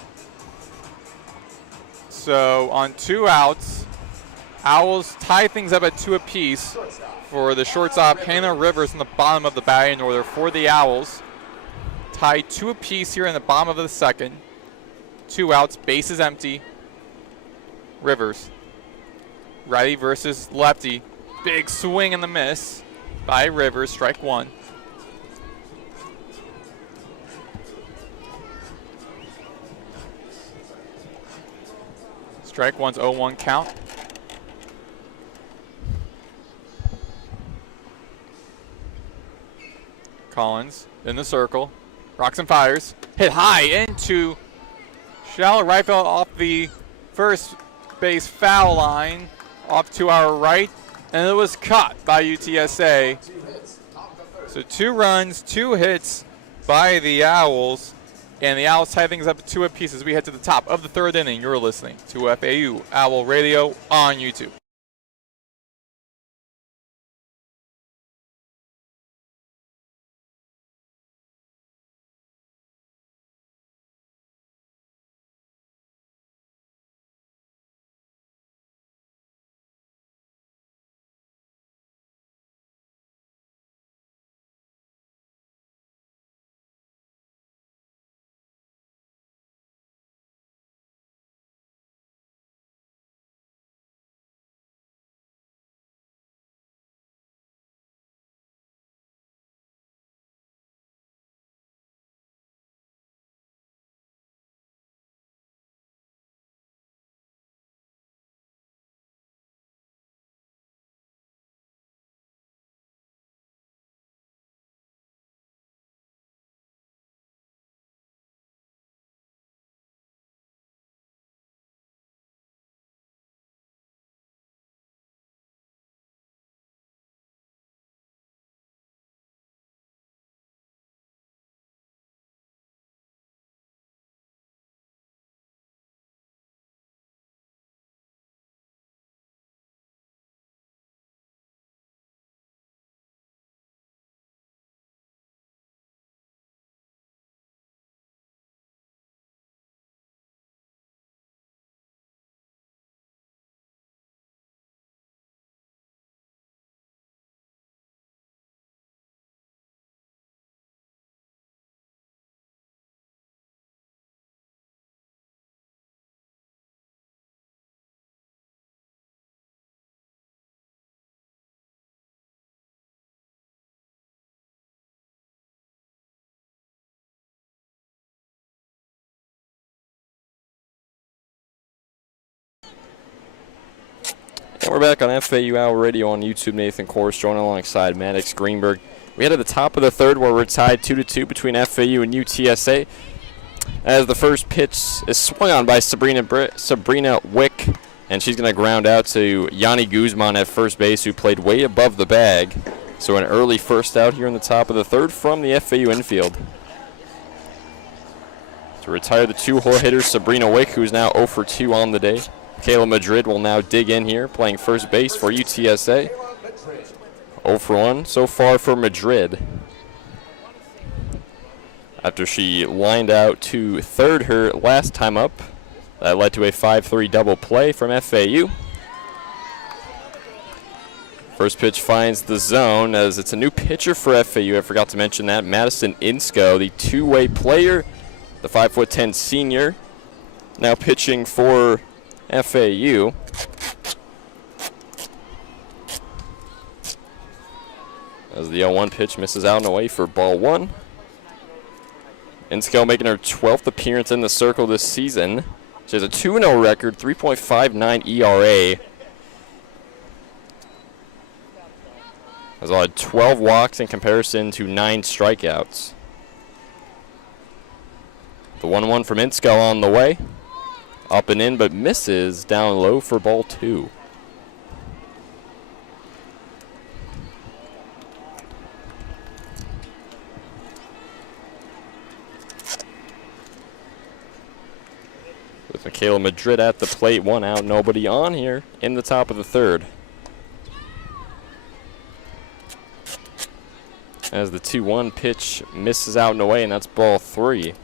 So on 2 outs, Owls tie things up at 2 apiece for the shortstop, Hannah Rivers, in the bottom of the batting order for the Owls. Tied 2 apiece here in the bottom of the second. 2 outs, bases empty. Rivers. Righty versus lefty. Big swing and the miss by Rivers, strike 1. Strike 1's 0-1 count. Collins in the circle. Rocks and fires. Hit high into shallow right field off the first base foul line. Off to our right. And it was caught by UTSA. So 2 runs, 2 hits by the Owls. And the Owls tie things up at 2 apiece as we head to the top of the 3rd inning. You're listening to FAU Owl Radio on YouTube. And we're back on FAU Owl Radio on YouTube. Nathan Korst joining alongside Maddox, Greenberg. We head to the top of the 3rd where we're tied 2-2 between FAU and UTSA. As the first pitch is swung on by Sabrina Wick, and she's going to ground out to Yanni Guzman at first base, who played way above the bag. So an early first out here in the top of the 3rd from the FAU infield. To retire the 2-hole hitter, Sabrina Wick, who is now 0 for 2 on the day. Kayla Madrid will now dig in here, playing first base for UTSA. 0 for 1 so far for Madrid. After she lined out to 3rd her last time up, that led to a 5-3 double play from FAU. First pitch finds the zone as it's a new pitcher for FAU. I forgot to mention that. Madison Insco, the 2-way player, the 5'10" senior, now pitching for FAU. As the 0-1 pitch misses out and away for ball 1. Insco making her 12th appearance in the circle this season. She has a 2-0 record, 3.59 ERA. Has allowed 12 walks in comparison to 9 strikeouts. The 1-1 from Insco on the way. Up and in, but misses down low for ball 2. With Michaela Madrid at the plate, 1 out, nobody on here in the top of the 3rd. As the 2-1 pitch misses out and away, and that's ball 3.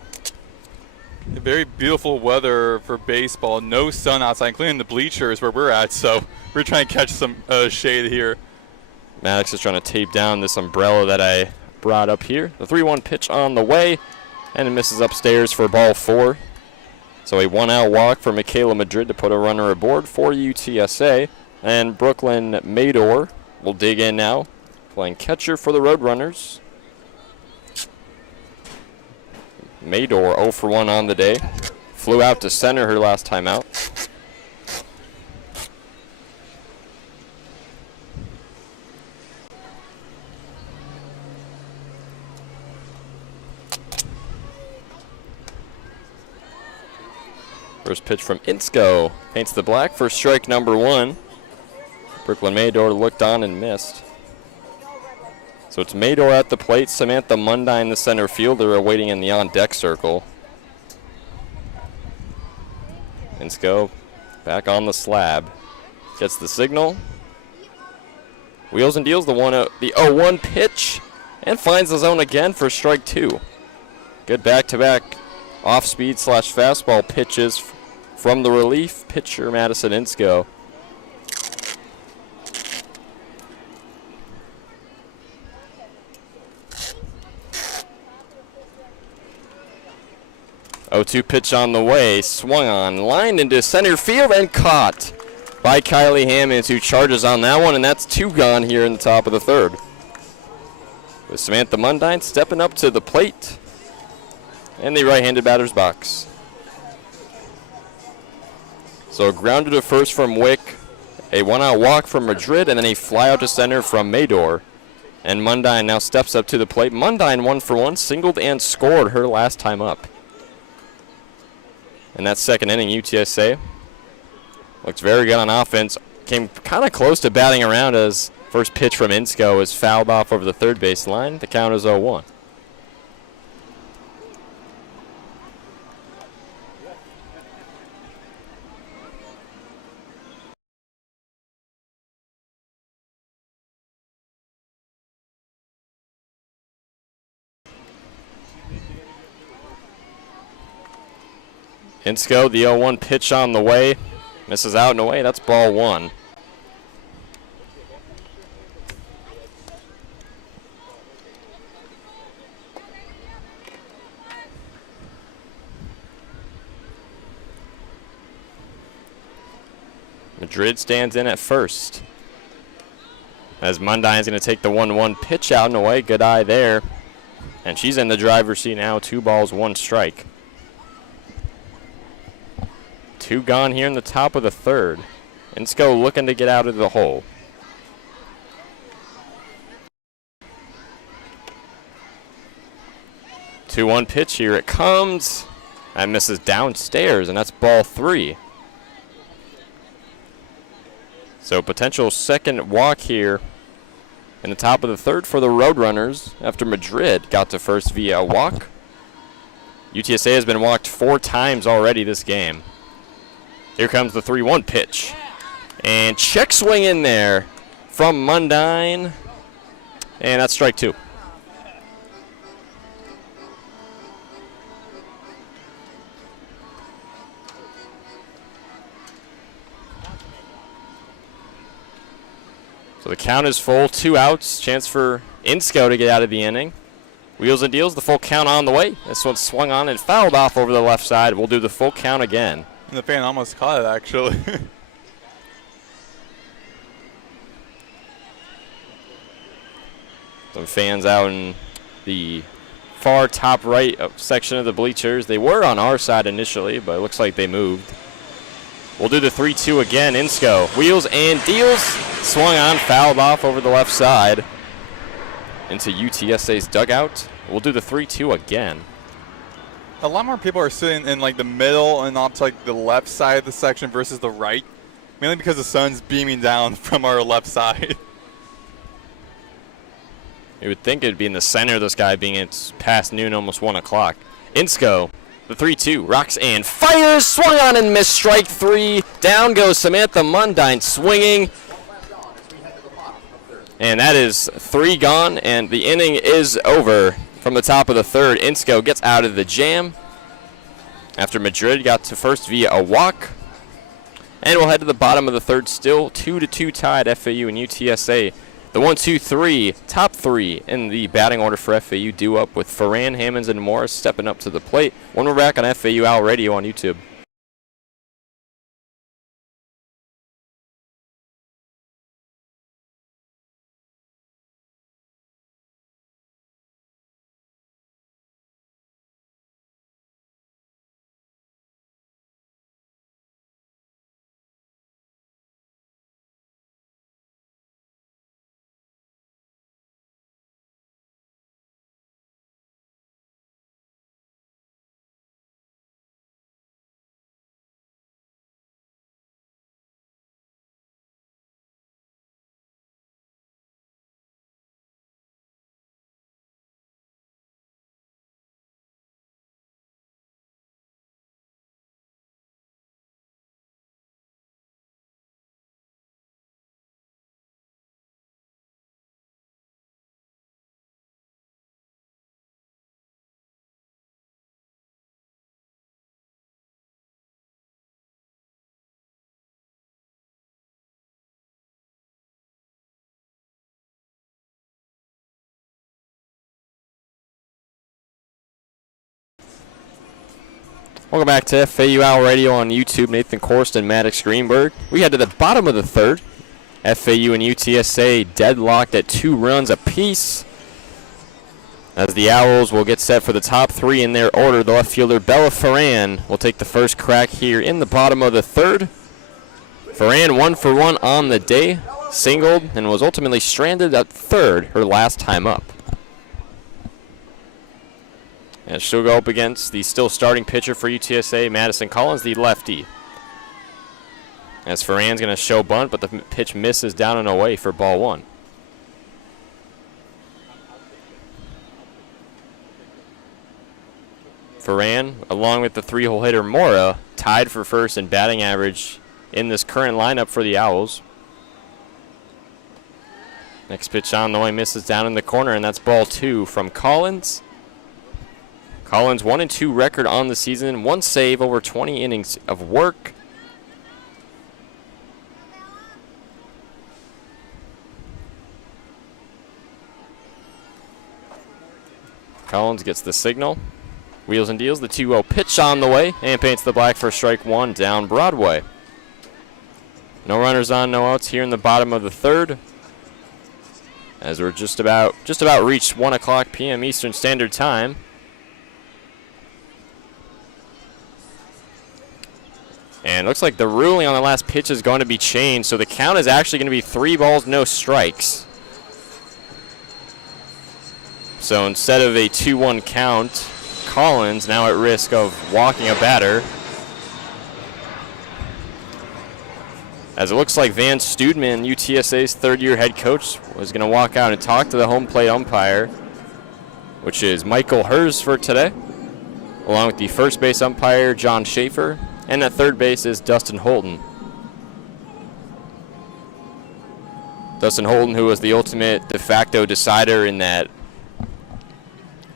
Very beautiful weather for baseball. No sun outside, including the bleachers where we're at, so we're trying to catch some shade here. Maddox is trying to tape down this umbrella that I brought up here. The 3-1 pitch on the way, and it misses upstairs for ball 4. So a 1-out walk for Michaela Madrid to put a runner aboard for UTSA. And Brooklyn Mador will dig in now, playing catcher for the Roadrunners. Mador 0 for 1 on the day. Flew out to center her last time out. First pitch from Insko. Paints the black for strike number 1. Brooklyn Mador looked on and missed. So it's Mador at the plate, Samantha Mundine, the center fielder, awaiting in the on-deck circle. Insko back on the slab. Gets the signal. Wheels and deals the 0-1 pitch and finds the zone again for strike 2. Good back-to-back off-speed / fastball pitches from the relief pitcher, Madison Insko. Oh, 2 pitch on the way, swung on, lined into center field and caught by Kylie Hammonds, who charges on that one, and that's 2 gone here in the top of the 3rd. With Samantha Mundine stepping up to the plate in the right-handed batter's box. So grounded to first from Wick, a 1-out walk from Madrid, and then a fly out to center from Mador. And Mundine now steps up to the plate. Mundine 1 for 1, singled and scored her last time up. In that second inning, UTSA looks very good on offense. Came kind of close to batting around as first pitch from Insko is fouled off over the third base line. The count is 0-1. Insko, the 0-1 pitch on the way. Misses out and away. That's ball 1. Madrid stands in at first. As Mundine's going to take the 1-1 pitch out and away. Good eye there. And she's in the driver's seat now. 2 balls, 1 strike. 2 gone here in the top of the 3rd. Insko looking to get out of the hole. Two 2-1 pitch, here it comes. That misses downstairs, and that's ball 3. So potential second walk here in the top of the 3rd for the Roadrunners after Madrid got to first via a walk. UTSA has been walked 4 times already this game. Here comes the 3-1 pitch. And check swing in there from Mundine. And that's strike 2. So the count is full, 2 outs. Chance for Insko to get out of the inning. Wheels and deals, the full count on the way. This one swung on and fouled off over the left side. We'll do the full count again. And the fan almost caught it, actually. Some fans out in the far top right section of the bleachers. They were on our side initially, but it looks like they moved. We'll do the 3-2 again. Insko wheels and deals. Swung on, fouled off over the left side into UTSA's dugout. We'll do the 3-2 again. A lot more people are sitting in like the middle and not to like the left side of the section versus the right, mainly because the sun's beaming down from our left side. You would think it'd be in the center of the sky, being it's past noon, almost 1 o'clock. Insko, the 3-2, rocks and fires, swung on and missed, strike 3. Down goes Samantha Mundine swinging. And that is 3 gone, and the inning is over. From the top of the 3rd, Insko gets out of the jam. after Madrid got to first via a walk. And we'll head to the bottom of the third, still 2-2 tied, FAU and UTSA. The 1-2-3, top three in the batting order for FAU due up with Ferran, Hammonds, and Morris stepping up to the plate. When we're back on FAU Owl Radio on YouTube. Welcome back to FAU Owl Radio on YouTube. Nathan Korst and Maddox Greenberg. We head to the bottom of the third. FAU and UTSA deadlocked at 2 runs apiece. As the Owls will get set for the top three in their order. The left fielder, Bella Ferran, will take the first crack here in the bottom of the third. Ferran 1 for 1 on the day, singled, and was ultimately stranded at third her last time up. And she'll go up against the still starting pitcher for UTSA, Madison Collins, the lefty. As Ferran's going to show bunt, but the pitch misses down and away for ball 1. Ferran, along with the 3-hole hitter Mora, tied for first in batting average in this current lineup for the Owls. Next pitch on the way, misses down in the corner, and that's ball 2 from Collins. Collins 1-2 record on the season, 1 save over 20 innings of work. Collins gets the signal. Wheels and deals, the 2-0 pitch on the way, and paints the black for strike 1 down Broadway. No runners on, no outs here in the bottom of the third. As we're just about reached 1 o'clock p.m. Eastern Standard Time. And looks like the ruling on the last pitch is going to be changed, so the count is actually going to be 3 balls, no strikes. So instead of a 2-1 count, Collins now at risk of walking a batter. As it looks like Van Studman, UTSA's third-year head coach, was going to walk out and talk to the home plate umpire, which is Michael Hersford today, along with the first base umpire, John Schaefer. And at third base is Dustin Holton. Dustin Holton, who was the ultimate de facto decider in that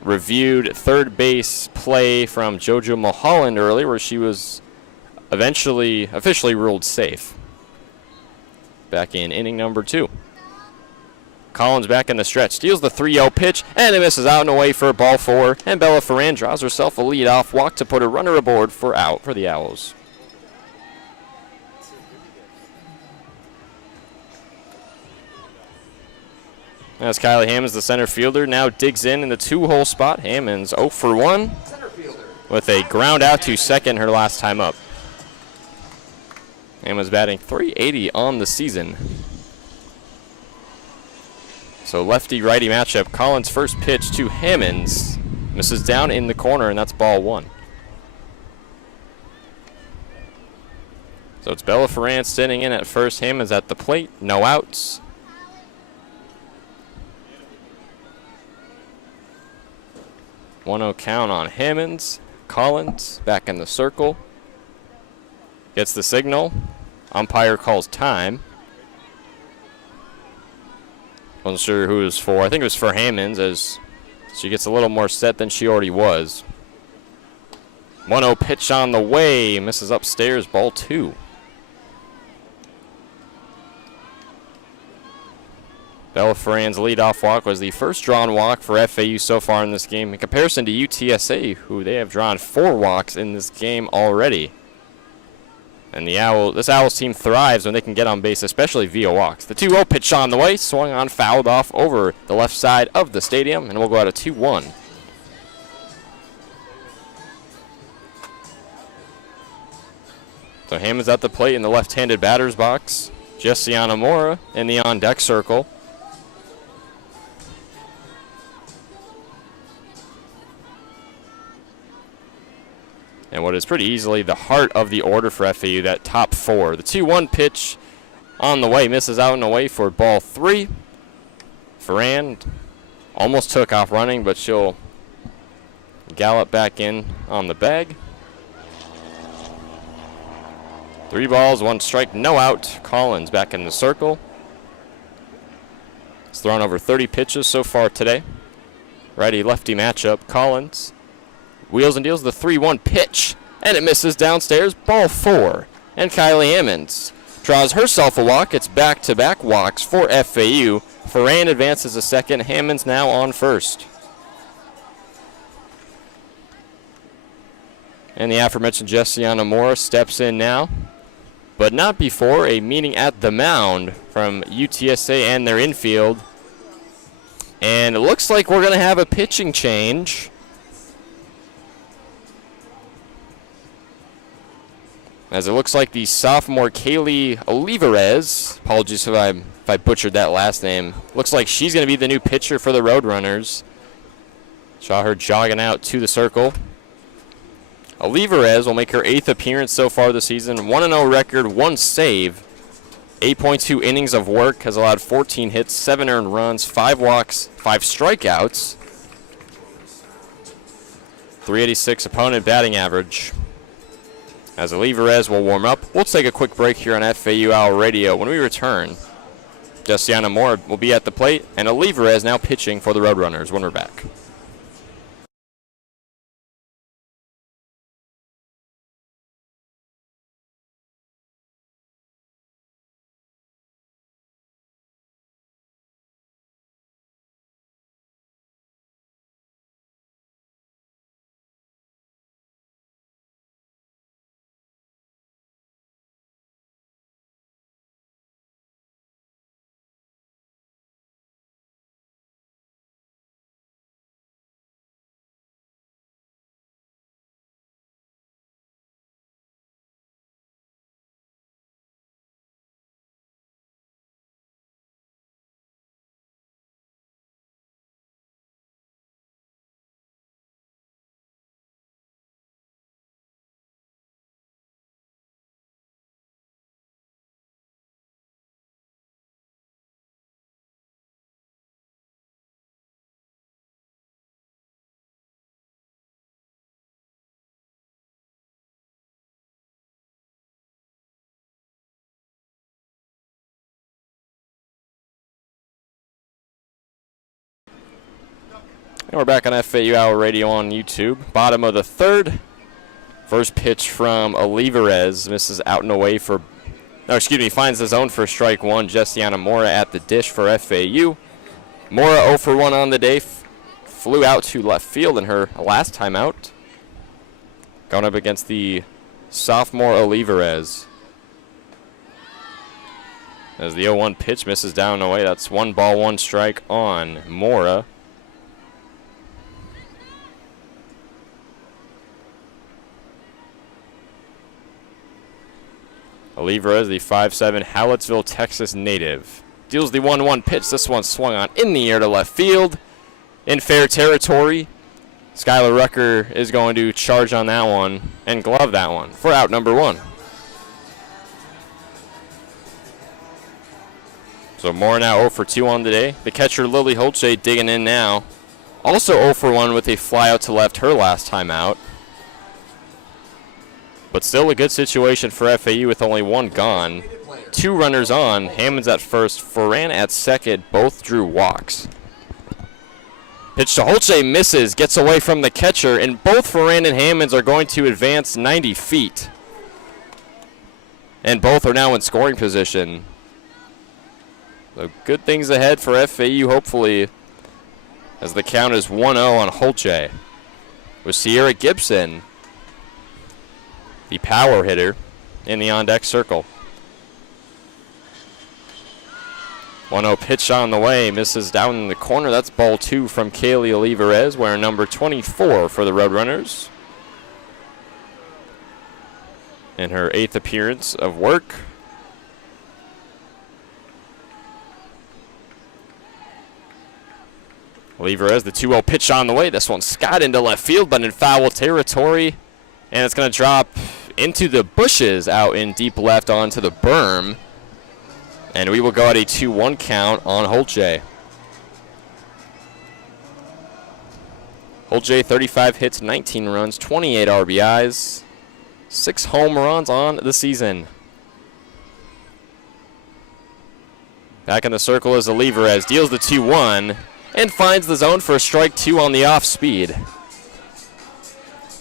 reviewed third base play from JoJo Mulholland earlier, where she was officially ruled safe back in inning number 2. Collins back in the stretch, steals the 3-0 pitch, and it misses out and away for ball 4. And Bella Ferran draws herself a leadoff walk to put a runner aboard for out for the Owls. As Kylie Hammonds, the center fielder, now digs in the 2-hole spot. Hammonds 0 for 1 with a ground out to second her last time up. Hammonds batting .380 on the season. So lefty-righty matchup. Collins' first pitch to Hammonds misses down in the corner, and that's ball 1. So it's Bella Ferran standing in at first. Hammonds at the plate. No outs. One-oh count on Hammonds. Collins back in the circle. Gets the signal. Umpire calls time. Wasn't sure who it was for. I think it was for Hammonds, as she gets a little more set than she already was. 1-0 pitch on the way. Misses upstairs. Ball 2. Ferran's leadoff walk was the first drawn walk for FAU so far in this game, in comparison to UTSA, who they have drawn 4 walks in this game already. And this Owls team thrives when they can get on base, especially via walks. The 2-0 pitch on the way, swung on, fouled off over the left side of the stadium, and we'll go out of 2-1. So Hammond's at the plate in the left-handed batter's box. Jessiana Mora in the on-deck circle. And what is pretty easily the heart of the order for FAU, that top 4. The 2-1 pitch on the way, misses out and away for ball 3. Ferran almost took off running, but she'll gallop back in on the bag. 3 balls, 1 strike, no out. Collins back in the circle. He's thrown over 30 pitches so far today. Righty-lefty matchup. Collins wheels and deals the 3-1 pitch, and it misses downstairs. Ball 4. And Kylie Hammonds draws herself a walk. It's back-to-back walks for FAU. Ferran advances to second. Hammonds now on first. And the aforementioned Jessiana Mora steps in now, but not before a meeting at the mound from UTSA and their infield. And it looks like we're going to have a pitching change. As it looks like the sophomore Kaylee Olivares, apologies if I butchered that last name, looks like she's going to be the new pitcher for the Roadrunners. Saw her jogging out to the circle. Olivares will make her 8th appearance so far this season. 1-0 record, 1 save. 8.2 innings of work, has allowed 14 hits, 7 earned runs, 5 walks, 5 strikeouts. 386 opponent batting average. As Olivares will warm up, we'll take a quick break here on FAU Owl Radio. When we return, Jessiana Moore will be at the plate, and Olivares now pitching for the Roadrunners when we're back. And we're back on FAU Hour Radio on YouTube. Bottom of the 3rd. First pitch from Olivares. Misses out and away for, finds the zone for strike 1. Jessiana Mora at the dish for FAU. Mora 0 for 1 on the day. Flew out to left field in her last time out. Going up against the sophomore Olivares. As the 0-1 pitch misses down and away. That's 1 ball, 1 strike on Mora. Olivares, the 5'7", Hallettsville, Texas native. Deals the 1-1 pitch. This one swung on in the air to left field. In fair territory. Skylar Rucker is going to charge on that one and glove that one for out number 1. So Moore now 0 for 2 on the day. The catcher Lily Holtze digging in now. Also 0 for 1 with a fly out to left her last time out. But still a good situation for FAU with only 1 gone. 2 runners on. Hammonds at first, Ferran at second. Both drew walks. Pitch to Holche, misses, gets away from the catcher, and both Ferrand and Hammonds are going to advance 90 feet. And both are now in scoring position. So good things ahead for FAU, hopefully, as the count is 1-0 on Holche. With Sierra Gibson, the power hitter, in the on-deck circle. 1-0 pitch on the way, misses down in the corner. That's ball 2 from Kaylee Olivarez, wearing number 24 for the Roadrunners. In her 8th appearance of work. Olivarez, the 2-0 pitch on the way. This one skied into left field, but in foul territory. And it's going to drop into the bushes out in deep left onto the berm. And we will go at a 2-1 count on Holche. Holche, 35 hits, 19 runs, 28 RBIs, 6 home runs on the season. Back in the circle is Olivarez, deals the 2-1, and finds the zone for a strike 2 on the off speed.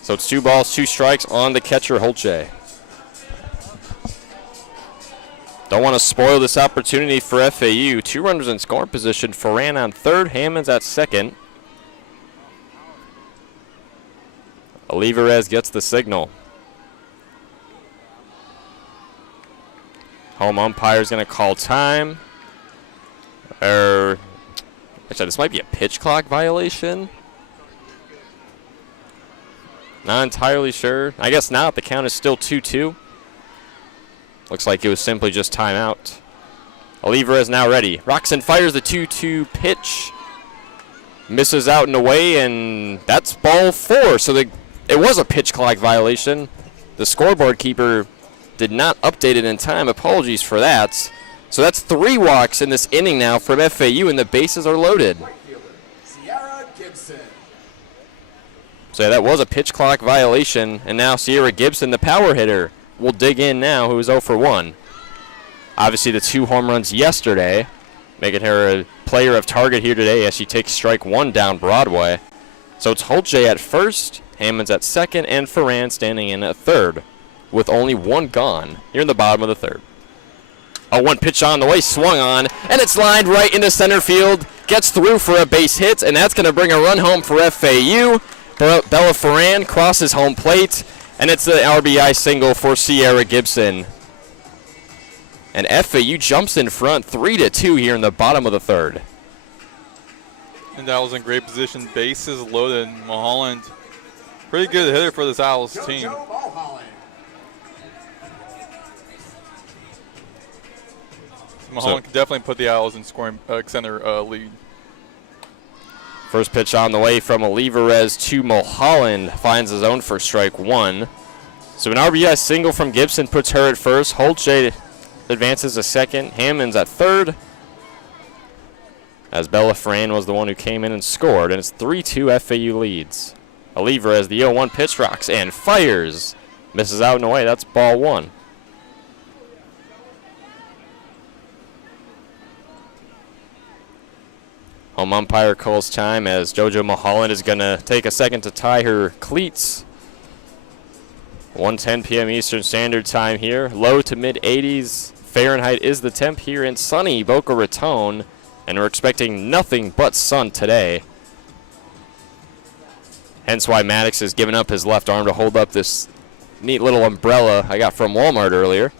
So it's 2 balls, 2 strikes on the catcher, Holche. Don't want to spoil this opportunity for FAU. 2 runners in scoring position. Ferrand on third, Hammonds at second. Olivarez gets the signal. Home umpire is going to call time. Actually, this might be a pitch clock violation. Not entirely sure. I guess not. The count is still 2-2. Looks like it was simply just timeout. Olivarez now ready. Roxon fires the 2-2 pitch. Misses out and away, and that's ball 4. So it was a pitch clock violation. The scoreboard keeper did not update it in time. Apologies for that. So that's 3 walks in this inning now from FAU, and the bases are loaded. Sierra Gibson. So yeah, that was a pitch clock violation, and now Sierra Gibson, the power hitter, will dig in now, who is 0 for 1. Obviously, the 2 home runs yesterday, making her a player of target here today as she takes strike 1 down Broadway. So it's Holche at first, Hammonds at second, and Ferrand standing in at third, with only 1 gone here in the bottom of the third. A 1 pitch on the way, swung on, and it's lined right into center field. Gets through for a base hit, and that's going to bring a run home for FAU. Bella Ferrand crosses home plate, and it's the RBI single for Sierra Gibson. And FAU jumps in front 3-2 here in the bottom of the third. And that was in great position. Bases loaded. Mulholland, pretty good hitter for this Owls team. Mulholland can definitely put the Owls in scoring center lead. First pitch on the way from Olivarez to Mulholland. Finds his own for strike 1. So an RBI single from Gibson puts her at first. Holche advances to second. Hammonds at third. As Bella Ferrand was the one who came in and scored. And it's 3-2 FAU leads. Olivarez, the 0-1 pitch, rocks and fires. Misses out and away. That's ball 1. Home umpire calls time as JoJo Mulholland is going to take a second to tie her cleats. 1:10 p.m. Eastern Standard Time here. Low to mid 80s Fahrenheit is the temp here in sunny Boca Raton, and we're expecting nothing but sun today. Hence why Maddox has given up his left arm to hold up this neat little umbrella I got from Walmart earlier.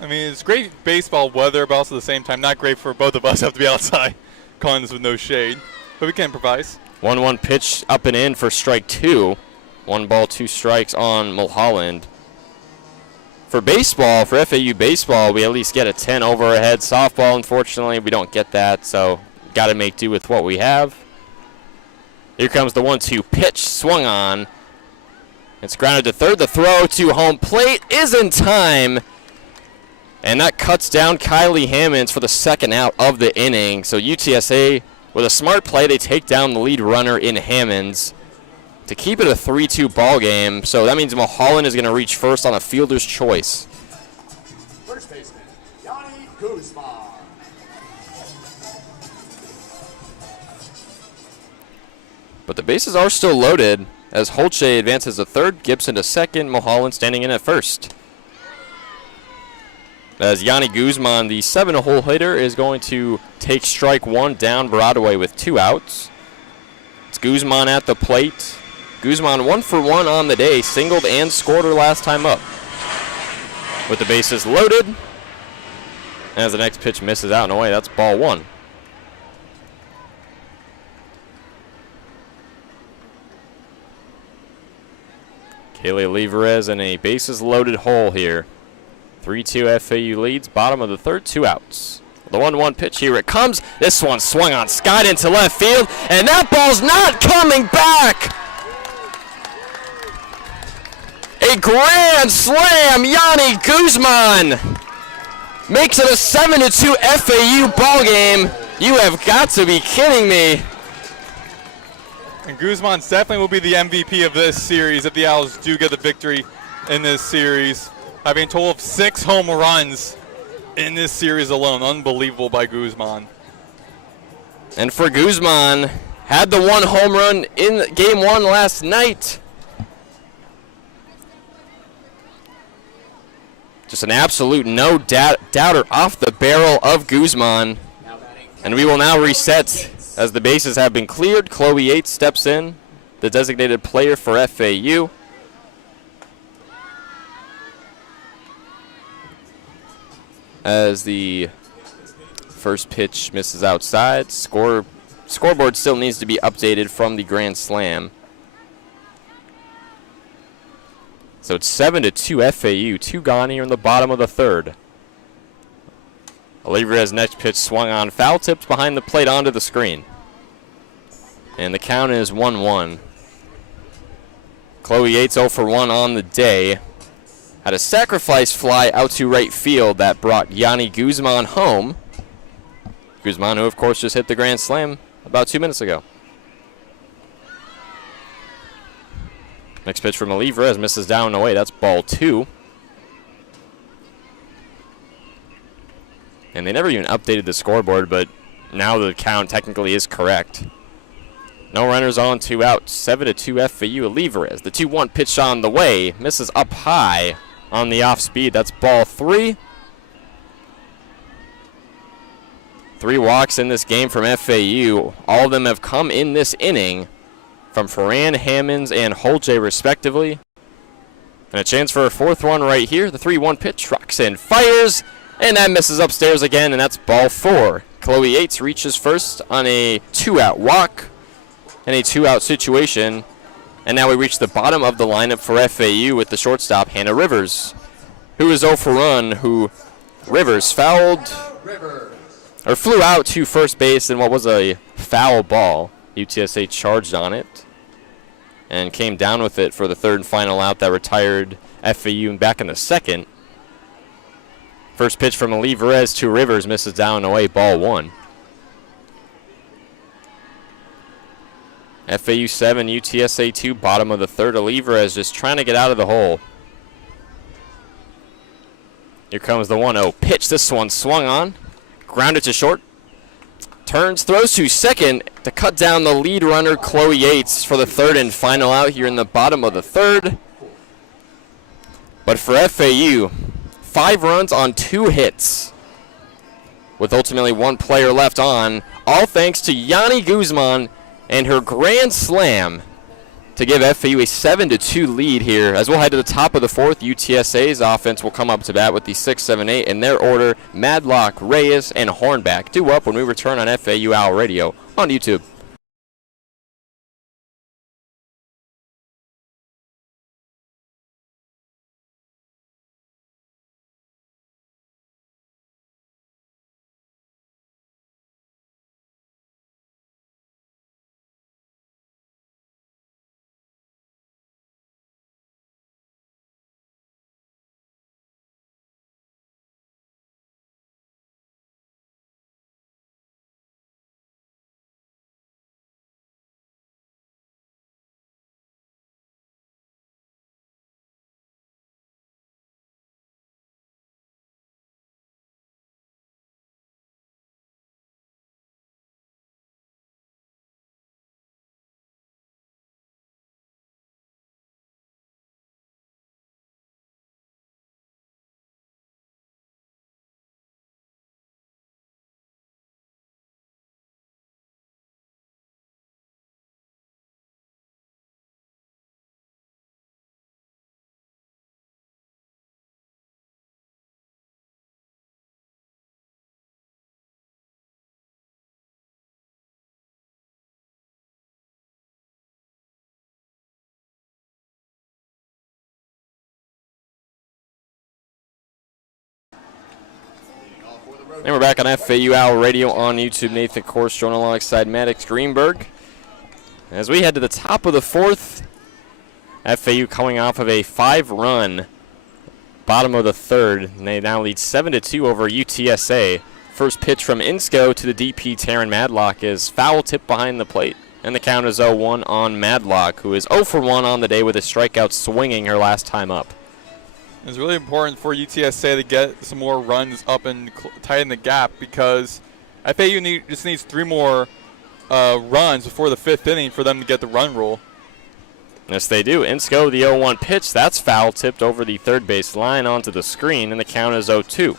I mean, it's great baseball weather, but also at the same time not great for both of us to have to be outside calling this with no shade. But we can improvise. 1-1 pitch up and in for strike 2. 1 ball, 2 strikes on Mulholland. For baseball, for FAU baseball, we at least get a 10 over our head. Softball, unfortunately, we don't get that, so got to make do with what we have. Here comes the 1-2 pitch, swung on. It's grounded to third. The throw to home plate is in time. And that cuts down Kylie Hammonds for the second out of the inning. So UTSA, with a smart play, they take down the lead runner in Hammonds to keep it a 3-2 ball game. So that means Mulholland is going to reach first on a fielder's choice. First baseman, Yanni Guzman. But the bases are still loaded as Holche advances to third, Gibson to second, Mulholland standing in at first. As Yanni Guzman, the 7-hole hitter, is going to take strike one down Broadway with 2 outs. It's Guzman at the plate. Guzman 1 for 1 on the day, singled and scored her last time up. With the bases loaded, as the next pitch misses out and away, that's ball 1. Kaylee Leverez in a bases loaded hole here. 3-2 FAU leads, bottom of the third, 2 outs. The 1-1 pitch, here it comes. This one swung on, skied into left field, and that ball's not coming back! A grand slam, Yanni Guzman makes it a 7-2 FAU ball game. You have got to be kidding me. And Guzman definitely will be the MVP of this series if the Owls do get the victory in this series. Having a total of 6 home runs in this series alone. Unbelievable by Guzman. And for Guzman, had the 1 home run in game 1 last night. Just an absolute no doubter off the barrel of Guzman. And we will now reset as the bases have been cleared. Chloe Yates steps in, the designated player for FAU. As the first pitch misses outside, scoreboard still needs to be updated from the grand slam. So it's 7-2 FAU, 2 gone here in the bottom of the third. Olivia's next pitch swung on, foul tipped behind the plate onto the screen. And the count is 1-1. Chloe Yates 0 for 1 on the day. Had a sacrifice fly out to right field that brought Yanni Guzman home. Guzman, who of course just hit the grand slam about 2 minutes ago. Next pitch from Olivarez misses down and away. That's ball 2. And they never even updated the scoreboard, but now the count technically is correct. No runners on, 2 outs. 7-2 FAU. Olivarez, the 2-1 pitch on the way, misses up high on the off speed. That's ball 3. 3 walks in this game from FAU. All of them have come in this inning from Ferran, Hammonds, and Holje, respectively. And a chance for a 4th one right here. The 3-1 pitch, rocks in, fires, and that misses upstairs again, and that's ball 4. Chloe Yates reaches first on a 2-out walk and a 2-out situation. And now we reach the bottom of the lineup for FAU with the shortstop, Hannah Rivers, who is 0 for 1, who Rivers fouled, or flew out to first base in what was a foul ball. UTSA charged on it and came down with it for the 3rd and final out that retired FAU back in the 2nd. First pitch from Olivarez to Rivers misses down and away, ball 1. FAU 7, UTSA 2, bottom of the 3rd. Olivarez just trying to get out of the hole. Here comes the 1-0 pitch. This one swung on, grounded to short. Turns, throws to second to cut down the lead runner, Chloe Yates, for the 3rd and final out here in the bottom of the 3rd. But for FAU, 5 runs on 2 hits, with ultimately 1 player left on, all thanks to Yanni Guzman and her grand slam to give FAU a 7-2 lead here. As we'll head to the top of the 4th, UTSA's offense will come up to bat with the 6, 7, 8 in their order. Madlock, Reyes, and Hornback due up when we return on FAU Owl Radio on YouTube. And we're back on FAU Owl Radio on YouTube. Nathan Korst joined alongside Maddox Greenberg. As we head to the top of the fourth, FAU coming off of a 5-run bottom of the third, and they now lead 7-2 over UTSA. First pitch from Insco to the DP, Taryn Madlock, is foul tip behind the plate. And the count is 0-1 on Madlock, who is 0 for 1 on the day with a strikeout swinging her last time up. It's really important for UTSA to get some more runs up and tighten the gap, because FAU just needs 3 more runs before the 5th inning for them to get the run rule. Yes, they do. Insco, the 0-1 pitch, that's foul tipped over the third base line onto the screen, and the count is 0-2.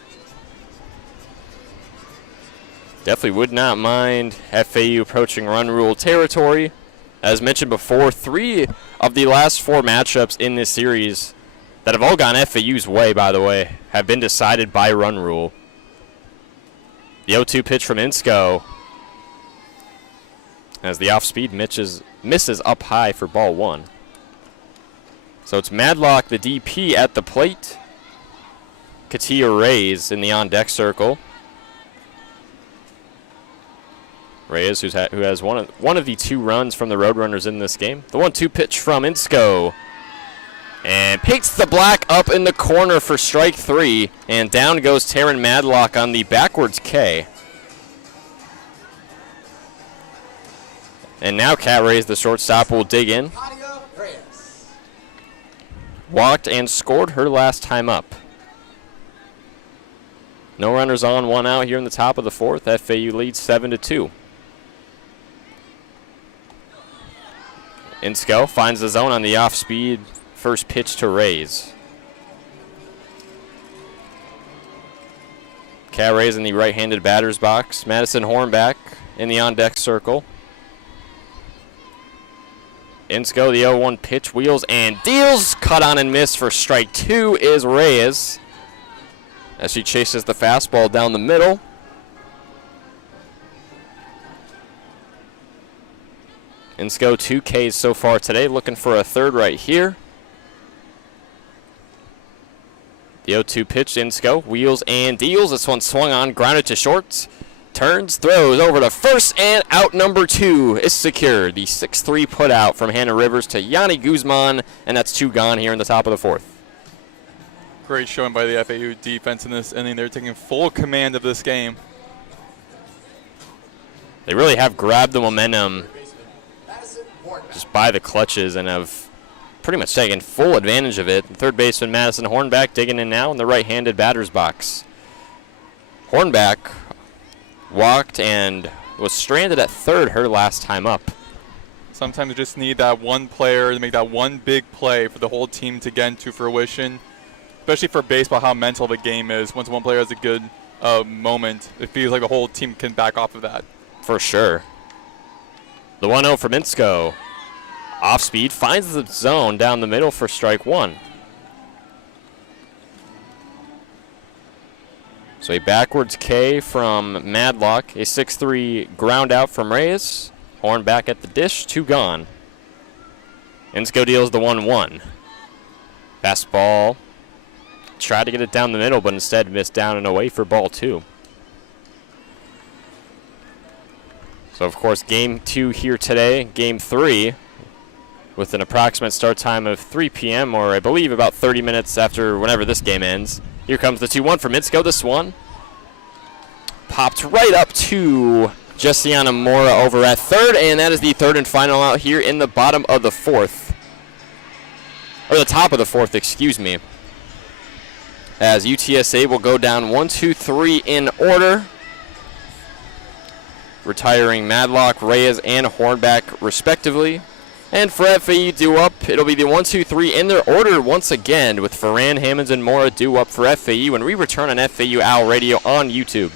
Definitely would not mind FAU approaching run rule territory. As mentioned before, 3 of the last 4 matchups in this series that have all gone FAU's way, by the way, have been decided by run rule. The 0-2 pitch from Insco, as the off-speed misses up high for ball 1. So it's Madlock, the DP, at the plate. Katia Reyes in the on-deck circle. Reyes, who has one of the 2 runs from the Roadrunners in this game. The 1-2 pitch from Insco. And picks the black up in the corner for strike 3. And down goes Taryn Madlock on the backwards K. And now Kat Reyes, the shortstop, will dig in. Walked and scored her last time up. No runners on, 1 out here in the top of the 4th. FAU leads 7-2. Insco finds the zone on the off-speed first pitch to Reyes. Kat Reyes in the right-handed batter's box. Madison Hornback in the on-deck circle. Insco, the 0-1 pitch, wheels and deals. Cut on and miss for strike 2 is Reyes, as she chases the fastball down the middle. Insco 2 Ks so far today, looking for a third right here. The 0-2 pitch, Insco, wheels and deals. This one swung on, grounded to short. Turns, throws over to first, and out number 2 is secured. The 6-3 put out from Hannah Rivers to Yanni Guzman, and that's 2 gone here in the top of the 4th. Great showing by the FAU defense in this inning. They're taking full command of this game. They really have grabbed the momentum just by the clutches and have pretty much taken full advantage of it. Third baseman Madison Hornback digging in now in the right-handed batter's box. Hornback walked and was stranded at third her last time up. Sometimes you just need that one player to make that one big play for the whole team to get into fruition, especially for baseball, how mental the game is. Once one player has a good moment, it feels like the whole team can back off of that. For sure. The 1-0 from Insco. Off speed, finds the zone down the middle for strike 1. So a backwards K from Madlock, a 6-3 ground out from Reyes. Horn back at the dish, 2 gone. Insco deals the 1-1. Fastball. Tried to get it down the middle, but instead missed down and away for ball 2. So, of course, game 2 here today, game 3, with an approximate start time of 3 p.m., or I believe about 30 minutes after whenever this game ends. Here comes the 2-1 from Insco. This one popped right up to Jessiana Mora over at third, and that is the 3rd and final out here in the bottom of the 4th. Or the top of the 4th, excuse me. As UTSA will go down 1-2-3 in order, retiring Madlock, Reyes, and Hornback respectively. And for FAU due up, it'll be the 1-2-3 in their order once again, with Ferran, Hammonds, and Mora due up for FAU when we return on FAU Owl Radio on YouTube.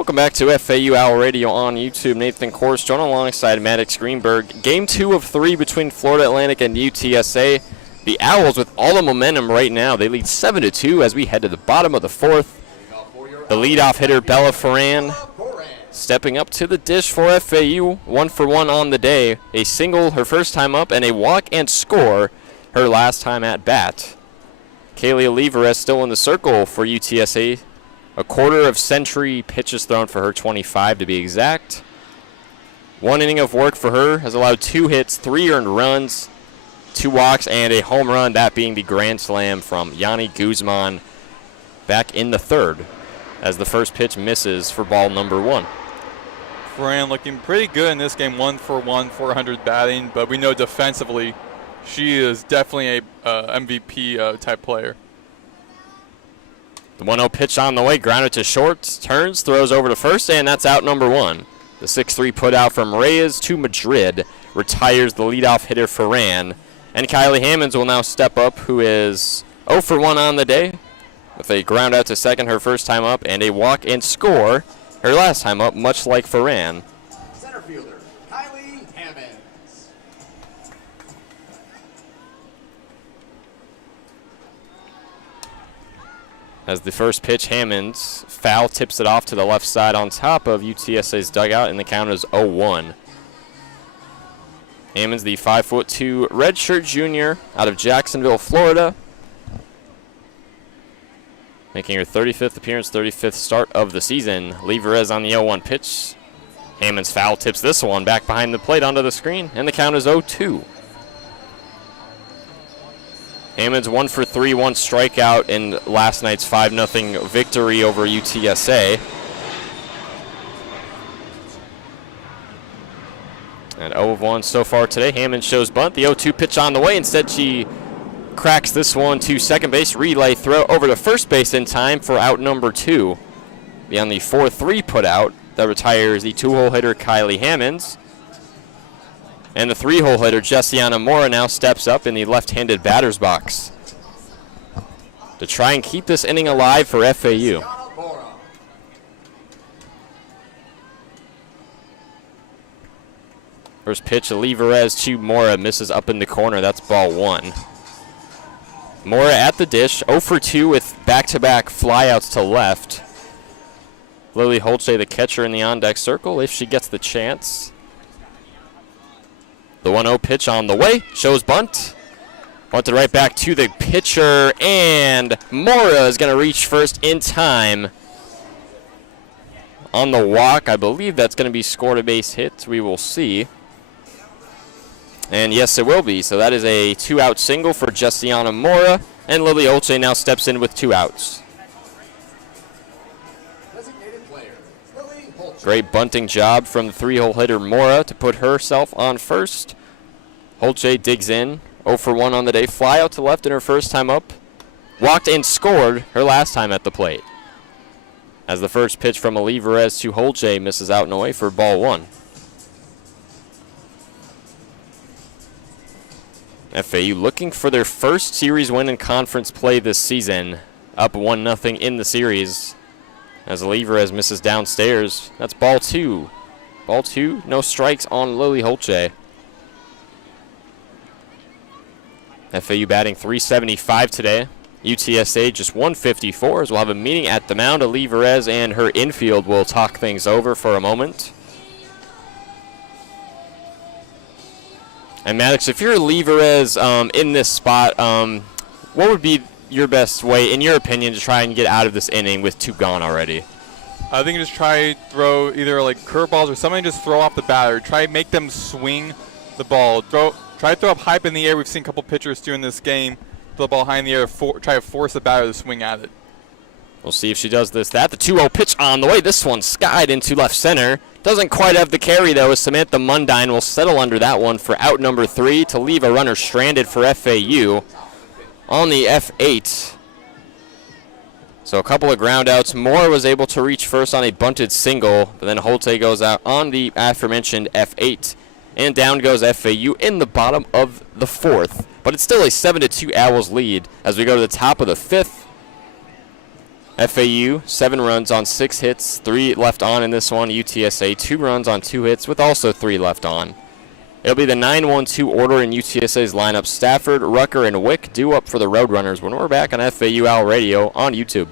Welcome back to FAU Owl Radio on YouTube. Nathan Korst joined alongside Maddox Greenberg. Game 2 of 3 between Florida Atlantic and UTSA. The Owls with all the momentum right now. They lead 7-2 as we head to the bottom of the 4th. The leadoff hitter, Bella Ferran, stepping up to the dish for FAU. 1-for-1 on the day. A single her first time up and a walk and score her last time at bat. Kaylee Olivares still in the circle for UTSA. A quarter of century pitches thrown for her, 25 to be exact. 1 inning of work for her, has allowed 2 hits, 3 earned runs, 2 walks, and a home run, that being the grand slam from Yanni Guzman back in the 3rd as the first pitch misses for ball number 1. Ferran looking pretty good in this game, 1-for-1, 400 batting, but we know defensively she is definitely a MVP type player. The 1-0 pitch on the way, grounded to short, turns, throws over to first, and that's out number 1. The 6-3 put out from Reyes to Madrid retires the leadoff hitter Ferran. And Kylie Hammonds will now step up, who is 0-for-1 on the day, with a ground out to second her first time up, and a walk and score her last time up, much like Ferran. Center fielder, Kylie Hammonds. As the first pitch, Hammonds foul tips it off to the left side on top of UTSA's dugout, and the count is 0-1. Hammonds, the 5'2" redshirt junior out of Jacksonville, Florida, making her 35th appearance, 35th start of the season. Olivares on the 0-1 pitch. Hammonds foul tips this one back behind the plate onto the screen, and the count is 0-2. Hammonds 1-for-3, 1 strikeout in last night's 5-0 victory over UTSA. And 0-1 so far today. Hammonds shows bunt. The 0-2 pitch on the way. Instead, she cracks this one to second base. Relay throw over to first base in time for out number 2. Beyond the 4-3 put out that retires the 2-hole hitter Kylie Hammonds. And the 3-hole hitter, Jessiana Mora, now steps up in the left-handed batter's box to try and keep this inning alive for FAU. First pitch, Olivares to Mora, misses up in the corner. That's ball 1. Mora at the dish, 0-for-2 with back-to-back flyouts to left. Lily Holtze, the catcher, in the on-deck circle if she gets the chance. The 1-0 pitch on the way, shows bunt. Bunted right back to the pitcher, and Mora is going to reach first in time. On the walk, I believe that's going to be scored a base hit. We will see. And yes, it will be. So that is a 2-out single for Jessiana Mora, and Lily Holtze now steps in with 2 outs. Great bunting job from the 3-hole hitter Mora to put herself on first. Holtze digs in, 0-for-1 on the day. Fly out to left in her first time up. Walked and scored her last time at the plate. As the first pitch from Olivares to Holtze misses out and away for ball 1. FAU looking for their first series win in conference play this season. Up 1-0 in the series. As Olivares misses downstairs. That's ball 2. Ball 2, no strikes on Lily Holtze. FAU batting .375 today. UTSA just .154, as we'll have a meeting at the mound. Olivares and her infield will talk things over for a moment. And Maddox, if you're Olivares in this spot, what would be your best way, in your opinion, to try and get out of this inning with 2 gone already? I think just try throw either like curveballs or something, just throw off the batter. Try make them swing the ball. Try to throw up high up in the air. We've seen a couple pitchers doing this game. Throw the ball high in the air, try to force the batter to swing at it. We'll see if she does this. The 2-0 pitch on the way. This one skied into left center. Doesn't quite have the carry, though, as Samantha Mundine will settle under that one for out number 3 to leave a runner stranded for FAU on the F8. So a couple of ground outs. Moore was able to reach first on a bunted single, but then Holtze goes out on the aforementioned F8. And down goes FAU in the bottom of the 4th. But it's still a 7-2 Owls lead as we go to the top of the 5th. FAU, 7 runs on 6 hits, 3 left on in this one. UTSA, 2 runs on 2 hits with also 3 left on. It'll be the 9-1-2 order in UTSA's lineup. Stafford, Rucker, and Wick due up for the Roadrunners when we're back on FAU Owl Radio on YouTube.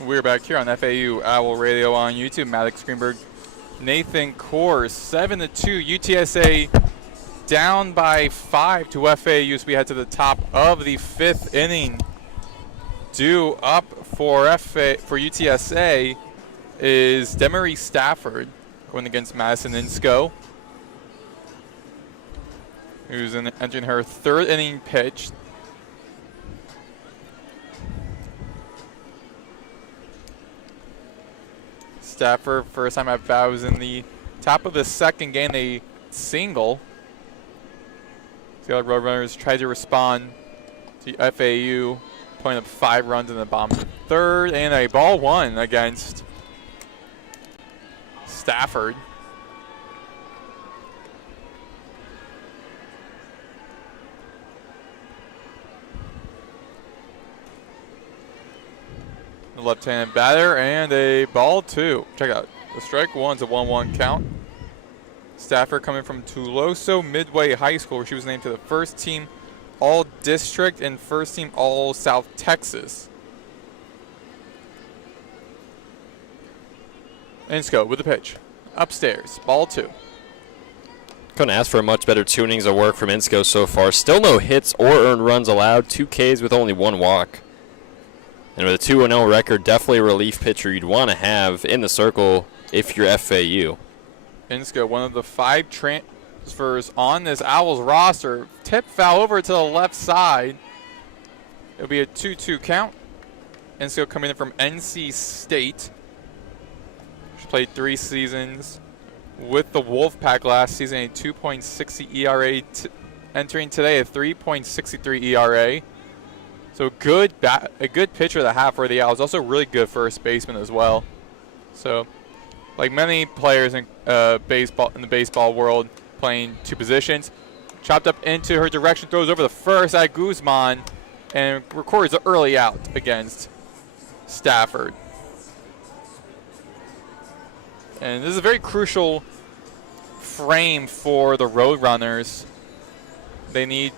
We're back here on FAU Owl Radio on YouTube. Maddox, Greenberg, Nathan Korst, 7-2. UTSA down by 5 to FAU as we head to the top of the 5th inning. Due up for UTSA is Demery Stafford going against Madison Insco, who's entering her 3rd inning pitch. Stafford, first time at bat, was in the top of the 2nd game, a single. The other Roadrunners tried to respond to FAU, putting up 5 runs in the bottom of the 3rd, and a ball 1 against Stafford. The left-handed batter, and a ball 2. Check out the strike 1's a 1-1 count. Stafford coming from Tuloso Midway High School, where she was named to the 1st team All-District and 1st team All-South Texas. Insco with the pitch. Upstairs, ball 2. Couldn't ask for a much better 2 innings of work from Insco so far. Still no hits or earned runs allowed. 2 Ks with only 1 walk. And with a 2-0 record, definitely a relief pitcher you'd want to have in the circle if you're FAU. Insco, one of the 5 transfers on this Owls roster. Tip foul over to the left side. It'll be a 2-2 count. Insco coming in from NC State. She played 3 seasons with the Wolfpack last season, a 2.60 ERA, entering today a 3.63 ERA. So a good pitcher to have for the Owls. Also really good first baseman as well. So, like many players in the baseball world, playing 2 positions. Chopped up into her direction, throws over the first at Guzman, and records an early out against Stafford. And this is a very crucial frame for the Roadrunners. They need.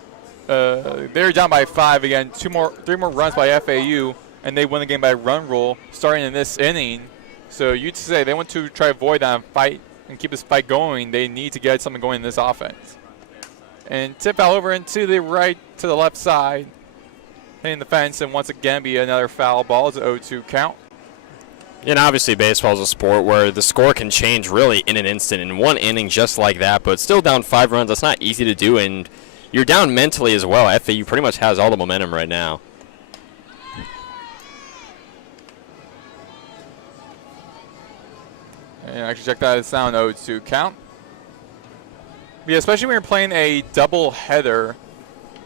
They're down by 5 again. 3 more runs by FAU, and they win the game by run rule starting in this inning. So UTSA, they want to try to avoid that fight and keep this fight going. They need to get something going in this offense. And tip foul over into the right to the left side, hitting the fence, and once again be another foul ball. It's an 0-2 count. And obviously baseball is a sport where the score can change really in an instant, in 1 inning just like that, but still down 5 runs. That's not easy to do, and you're down mentally as well. FAU pretty much has all the momentum right now. And actually check that, it's now an 0-2 count. Yeah, especially when you're playing a double header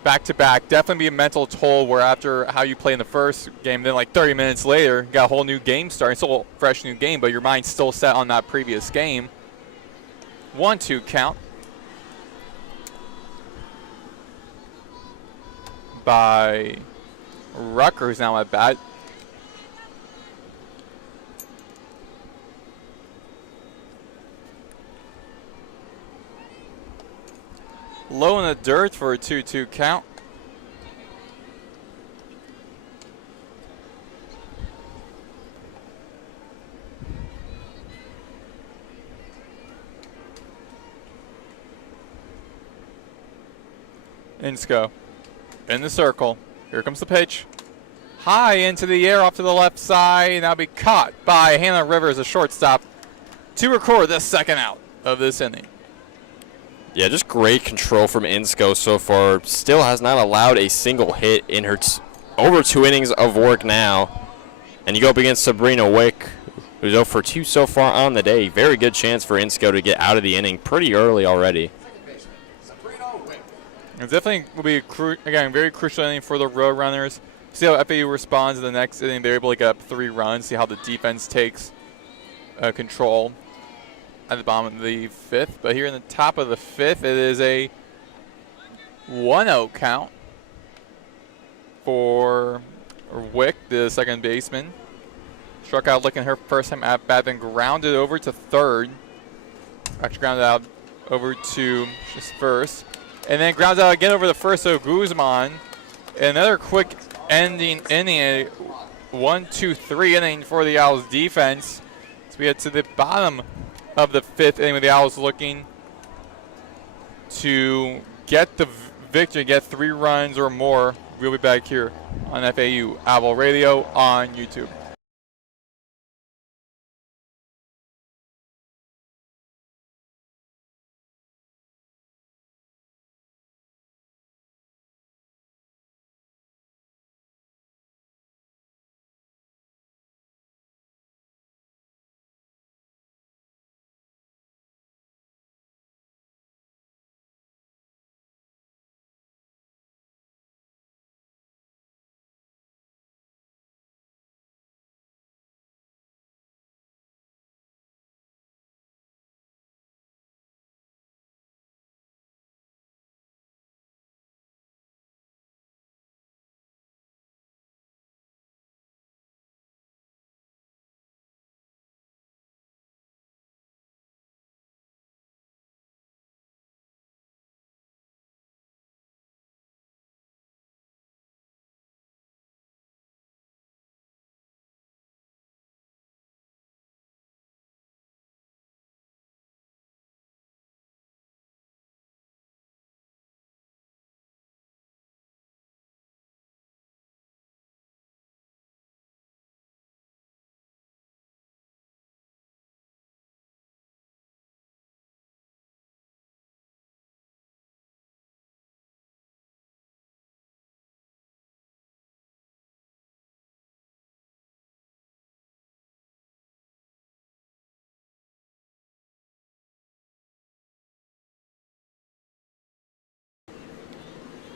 back-to-back, definitely be a mental toll where after how you play in the first game, then like 30 minutes later, you got a whole new game starting, still a fresh new game, but your mind's still set on that previous game. 1-2 count. By Rucker, who's now at bat. Low in the dirt for a 2-2 count. Insco in the circle. Here comes the pitch. High into the air off to the left side. Now be caught by Hannah Rivers, a shortstop, to record the second out of this inning. Yeah, just great control from Insco so far. Still has not allowed a single hit in her over 2 innings of work now. And you go up against Sabrina Wick, who's 0 for 2 so far on the day. Very good chance for Insco to get out of the inning pretty early already. It definitely will be, again, very crucial inning for the Roadrunners. See how FAU responds in the next inning. They're able to get up 3 runs. See how the defense takes control at the bottom of the 5th. But here in the top of the 5th, it is a 1-0 count for Wick, the second baseman. Struck out looking her first time at bat, then grounded over to third. Actually grounded out over to just first. And then grounds out again over the first, so Guzman. Another quick ending inning, a 1-2-3 inning for the Owls defense. So we get to the bottom of the 5th inning with the Owls looking to get the victory, get 3 runs or more. We'll be back here on FAU Owl Radio on YouTube.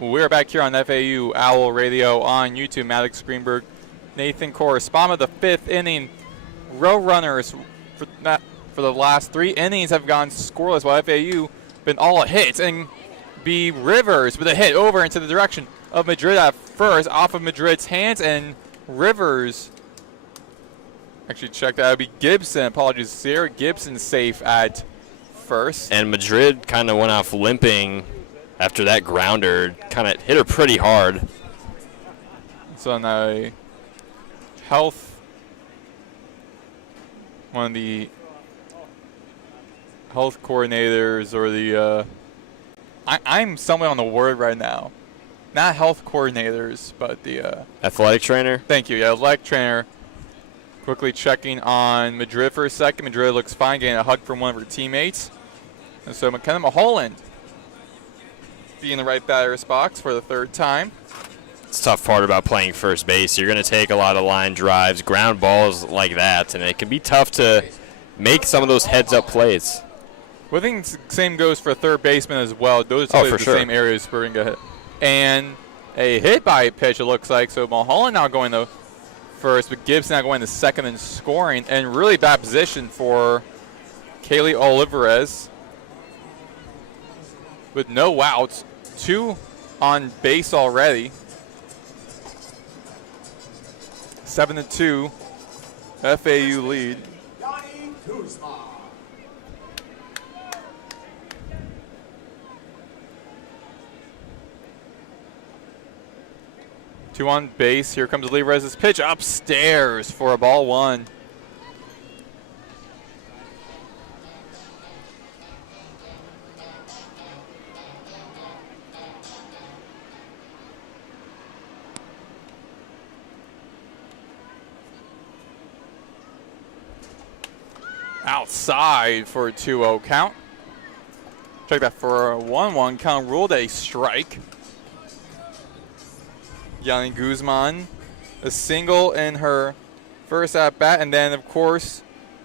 We're back here on FAU Owl Radio on YouTube. Maddox, Greenberg, Nathan Korst. Bottom of the 5th inning. Roadrunners for the last 3 innings have gone scoreless, while FAU been all hits. And B. Rivers with a hit over into the direction of Madrid at first, off of Madrid's hands, and Rivers. Actually, check that. It would be Gibson. Apologies, Sarah Gibson safe at first. And Madrid kind of went off limping after that grounder. Kind of hit her pretty hard. So now a one of the health coordinators, or the I'm somewhere on the word right now. Not health coordinators, but the athletic trainer. Thank you. Yeah, athletic trainer. Quickly checking on Madrid for a second. Madrid looks fine, getting a hug from one of her teammates. And so McKenna Mulholland be in the right batter's box for the 3rd time. It's the tough part about playing first base. You're going to take a lot of line drives, ground balls like that, and it can be tough to make some of those heads-up plays. Well, I think the same goes for third baseman as well. Those are the same areas where we can get hit. And a hit by pitch, it looks like. So Mulholland now going to first, but Gibson now going to second and scoring. And really bad position for Kaylee Olivares with no outs. 2 on base already. 7-2, FAU lead. 2 on base. Here comes Olivares' pitch upstairs for a ball 1. outside for a 2-0 count. Check that for a 1-1 count, ruled a strike. Yanni Guzman, a single in her first at bat, and then of course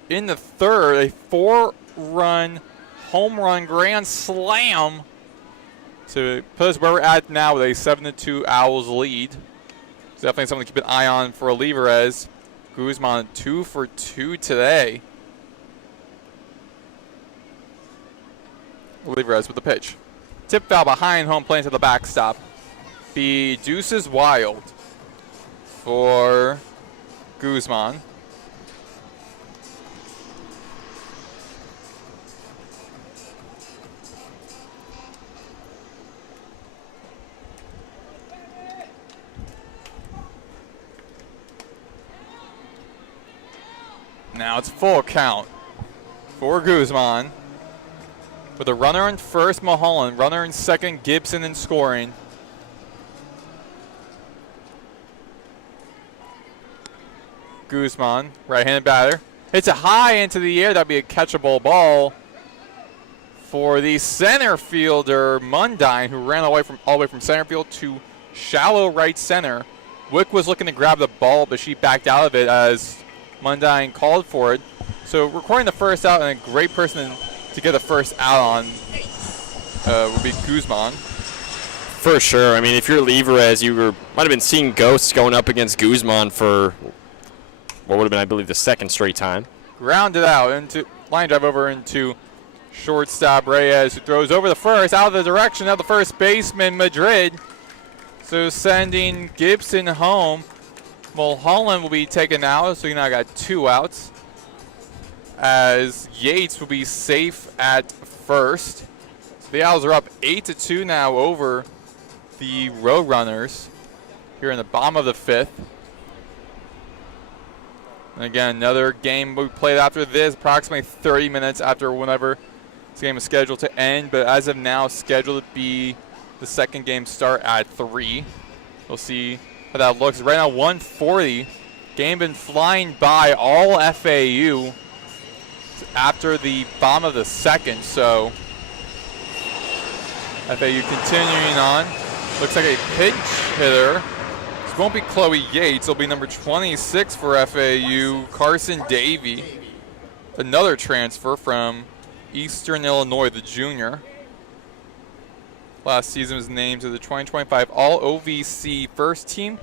in the third, a 4-run home run grand slam to put us where we're at now with a 7-2 Owls lead. It's definitely something to keep an eye on for Olivares. Guzman 2 for 2 today. Olivares with the pitch. Tip foul behind home plate to the backstop. The deuce is wild for Guzman. Now it's full count for Guzman. With a runner in first, Mulholland. Runner in second, Gibson in scoring. Guzman, right-handed batter. Hits it high into the air. That'd be a catchable ball for the center fielder, Mundine, who ran all the way from center field to shallow right center. Wick was looking to grab the ball, but she backed out of it as Mundine called for it. So recording the first out, and a great person to get the first out on would be Guzman. For sure. I mean, if you're Olivares, might have been seeing ghosts going up against Guzman for what would have been, I believe, the second straight time. Grounded out into line drive over into shortstop Reyes, who throws over the first, out of the direction of the first baseman Madrid. So sending Gibson home. Mulholland will be taken out, so you now got 2 outs. As Yates will be safe at first. So the Owls are up 8-2 now over the Roadrunners here in the bottom of the 5th. And again, another game we played after this, approximately 30 minutes after whenever this game is scheduled to end. But as of now, scheduled to be the second game start at 3. We'll see how that looks. Right now, 140. Game been flying by all FAU after the bottom of the second. So FAU continuing on. Looks like a pinch hitter. This won't be Chloe Yates. It'll be number 26 for FAU, Carson Davey. Another transfer from Eastern Illinois, the junior. Last season was named to the 2025 All-OVC first team.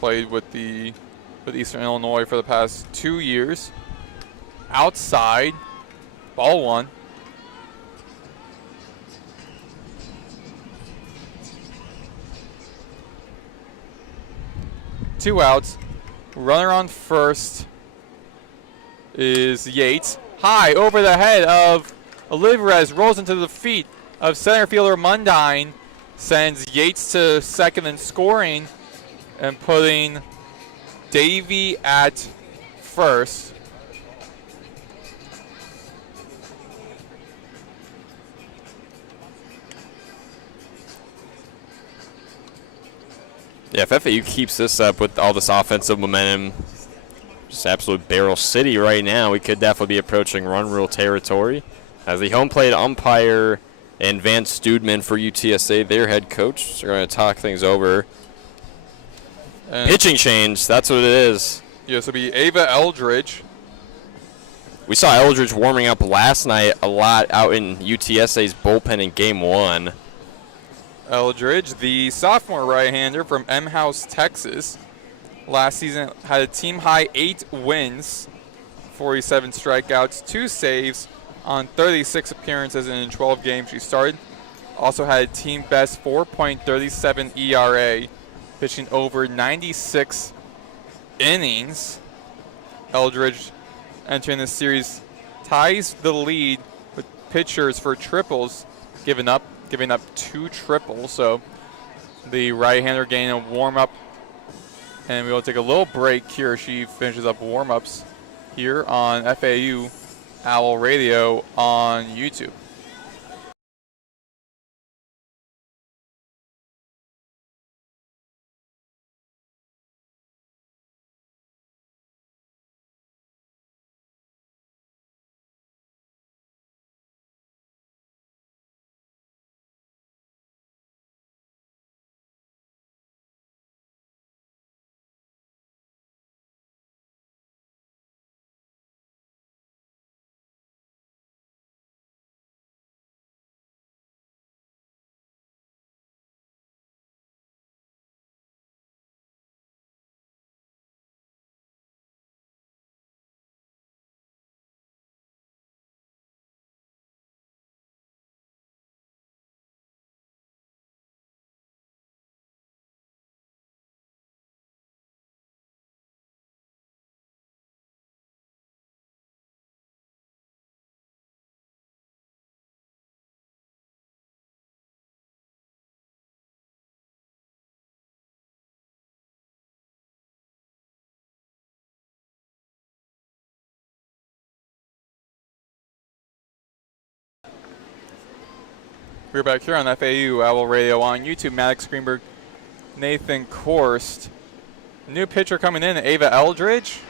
Played with Eastern Illinois for the past 2 years. Outside, ball 1. Two outs. Runner on first is Yates. High over the head of Olivares, rolls into the feet of center fielder Mundine, sends Yates to second and scoring, and putting Davey at first. Yeah, if FAU keeps this up with all this offensive momentum, just absolute barrel city right now, we could definitely be approaching run rule territory. As the home plate umpire and Van Studman for UTSA, their head coach, are going to talk things over. And pitching change, that's what it is. Yes, it'll be Ava Eldridge. We saw Eldridge warming up last night a lot out in UTSA's bullpen in Game 1. Eldridge, the sophomore right-hander from M House, Texas. Last season had a team-high 8 wins, 47 strikeouts, 2 saves on 36 appearances and in 12 games she started. Also had a team-best 4.37 ERA, pitching over 96 innings. Eldridge entering this series ties the lead with pitchers for triples, giving up 2 triples. So the right-hander getting a warm-up, and we will take a little break here. She finishes up warm-ups here on FAU Owl Radio on YouTube. We're back here on FAU Owl Radio on YouTube. Maddox, Greenberg, Nathan Korst. New pitcher coming in, Ava Eldridge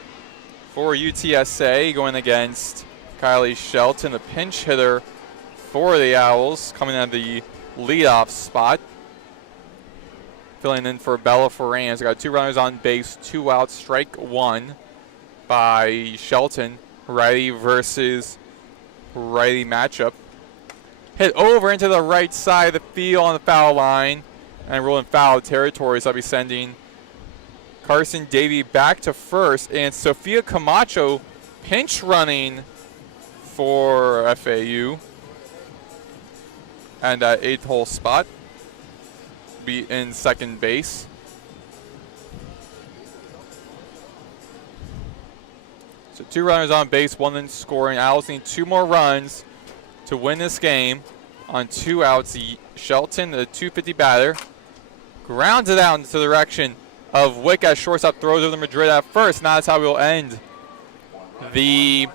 for UTSA, going against Kylie Shelton, the pinch hitter for the Owls, coming out of the leadoff spot. Filling in for Bella Ferrans. Got 2 runners on base, 2 outs, strike 1 by Shelton. Righty versus righty matchup. Hit over into the right side of the field on the foul line and rolling foul territory. So I'll be sending Carson Davey back to first, and Sophia Camacho pinch running for FAU. And that 8th hole spot be in second base. So 2 runners on base, 1 in scoring. Owls need 2 more runs to win this game. On 2 outs, Shelton, the 250 batter, grounds it out into the direction of Wick as shortstop, throws over to Madrid at first. Now that's how we'll end the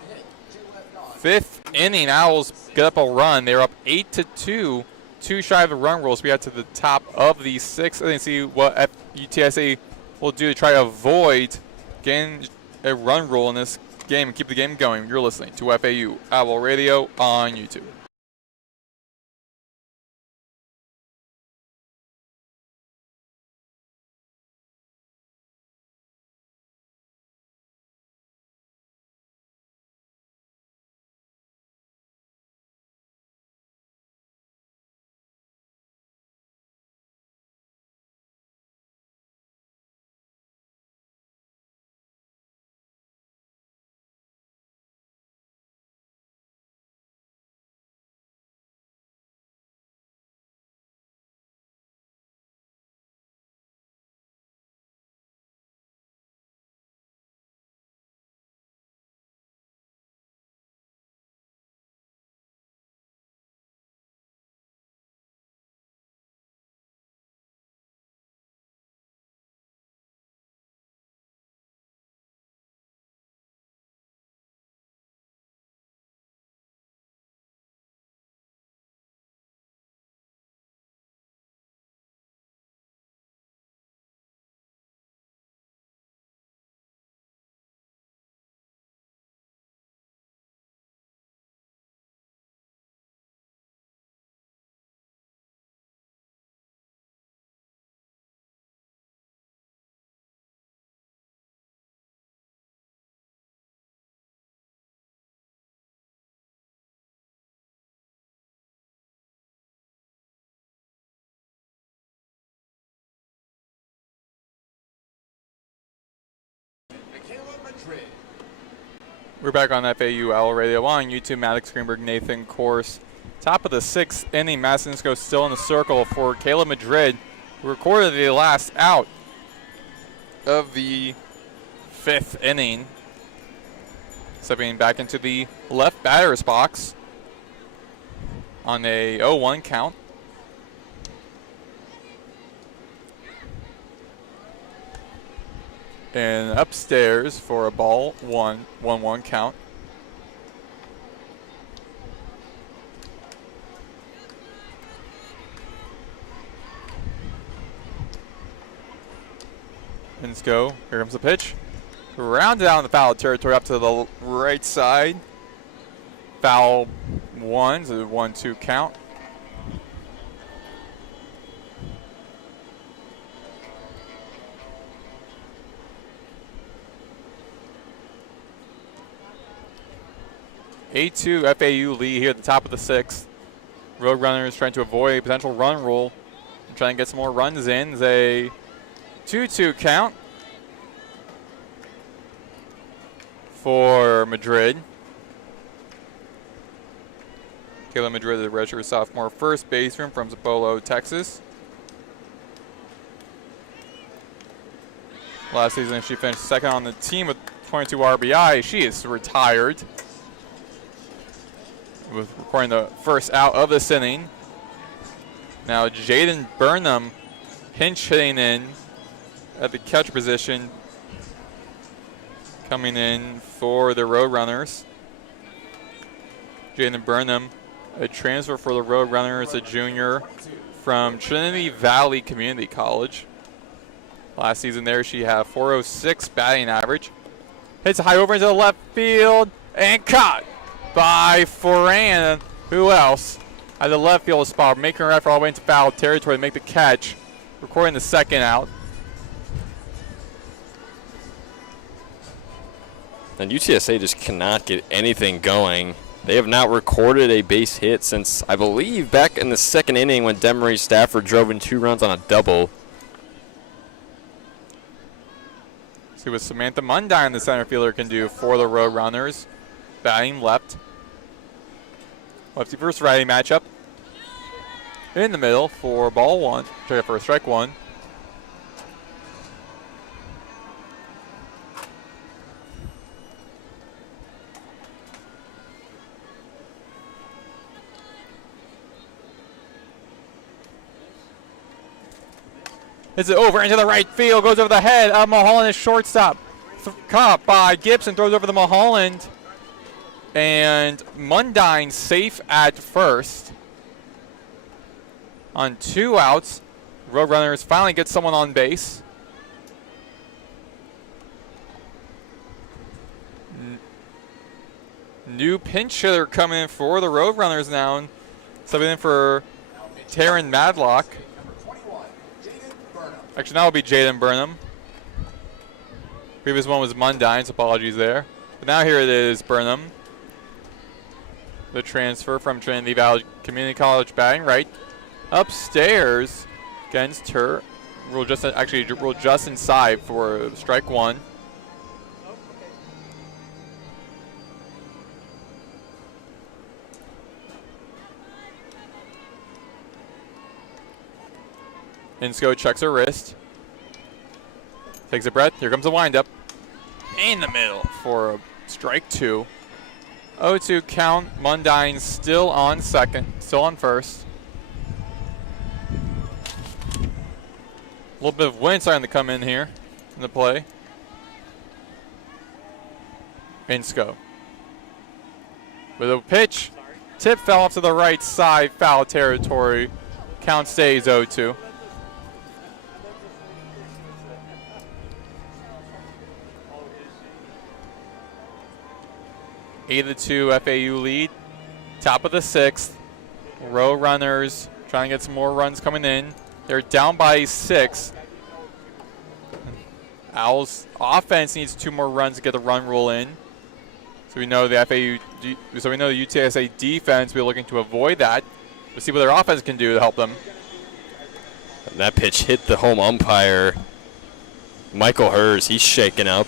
5th inning. Owls get up a run. They're up 8-2, 2 shy of the run rule. So we got to the top of the 6th. And see what UTSA will do to try to avoid getting a run rule in this game and keep the game going. You're listening to FAU Owl Radio on YouTube. We're back on FAU Owl Radio on YouTube. Maddox, Greenberg, Nathan Korst. Top of the 6th inning. Massinsko still in the circle for Kayla Madrid, who recorded the last out of the 5th inning. Stepping back into the left batter's box on a 0-1 count. And upstairs for a ball, 1-1 count. Let's go. Here comes the pitch. Rounded out in the foul territory up to the right side. Foul 1, so 1-2 count. A2 FAU lead here at the top of the 6th. Roadrunners trying to avoid a potential run rule. Trying to get some more runs in. It's a 2-2 count for Madrid. Kayla Madrid, the redshirt sophomore first baseman from Zabolo, Texas. Last season she finished 2nd on the team with 22 RBI. She is retired. With recording the first out of this inning. Now Jaden Burnham pinch hitting in at the catch position, coming in for the Roadrunners. Jaden Burnham a transfer for the Roadrunners, a junior from Trinity Valley Community College. Last season there, she had 406 batting average. Hits a high over into the left field and caught by Foran. Who else? At the left field spot, making her effort all the way into foul territory to make the catch, recording the second out. And UTSA just cannot get anything going. They have not recorded a base hit since, I believe, back in the second inning when Demery Stafford drove in 2 runs on a double. See what Samantha Mundine, the center fielder, can do for the Roadrunners. Batting left. Lefty versus righty matchup. In the middle for ball 1. Check it for strike 1. Hits it over into the right field, goes over the head of Mulholland, his shortstop. Caught by Gibson, throws over the Mulholland. And Mundine safe at first. On 2 outs, Roadrunners finally get someone on base. New pinch hitter coming in for the Roadrunners now. Subbing in for Taryn Madlock. Actually, now it'll be Jaden Burnham. Previous one was Mundine's, apologies there. But now here it is, Burnham. The transfer from Trinity Valley Community College, batting right. Upstairs against her. Ruled just inside for strike 1. Insko checks her wrist. Takes a breath. Here comes the windup. In the middle for strike 2. 0-2 count. Mundine still on second. Still on first. A little bit of wind starting to come in here in the play. Insko. With a pitch. Tip fell off to the right side. Foul territory. Count stays 0-2. 8-2 FAU lead. Top of the 6th. Roadrunners trying to get some more runs coming in. They're down by 6. Owls offense needs 2 more runs to get the run rule in. So we know the UTSA defense will be looking to avoid that. We'll see what their offense can do to help them. And that pitch hit the home umpire, Michael Hers. He's shaken up.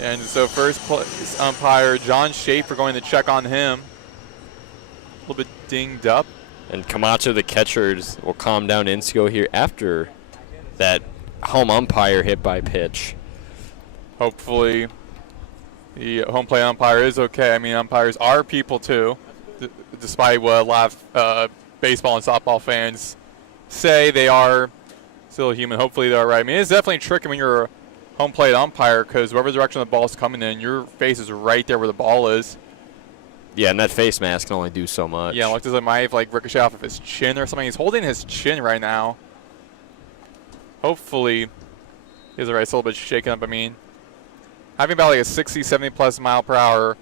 And so first place umpire John Schaefer going to check on him. A little bit dinged up. And Camacho, the catchers, will calm down Insko here after that home umpire hit by pitch. Hopefully the home plate umpire is okay. I mean, umpires are people too, despite what a lot of baseball and softball fans say. They are still human. Hopefully they're right. I mean, it's definitely tricky when you're a home plate umpire because whatever direction the ball is coming in, your face is right there where the ball is. Yeah, and that face mask can only do so much. Yeah, like does it might like ricochet off of his chin or something. He's holding his chin right now. Hopefully he's alright. It's a little bit shaken up. I mean, having about like a 60, 70 plus mile per hour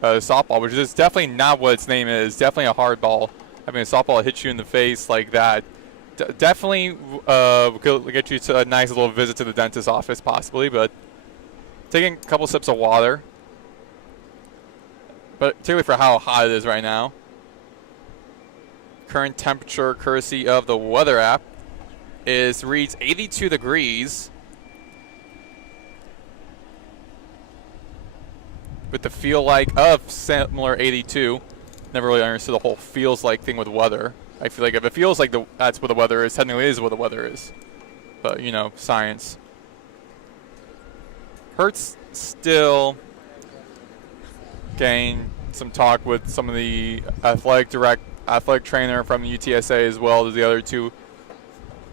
softball, which is definitely not what its name is. Definitely a hard ball. Having a softball hit you in the face like that. Definitely could get you to a nice little visit to the dentist's office possibly, but taking a couple sips of water. But particularly for how hot it is right now. Current temperature, courtesy of the weather app, reads 82 degrees. With the feel like of similar 82. Never really understood the whole feels like thing with weather. I feel like if it feels like that's what the weather is, technically it is what the weather is. But, you know, science. Hertz still getting some talk with some of the athletic trainer from UTSA as well as the other 2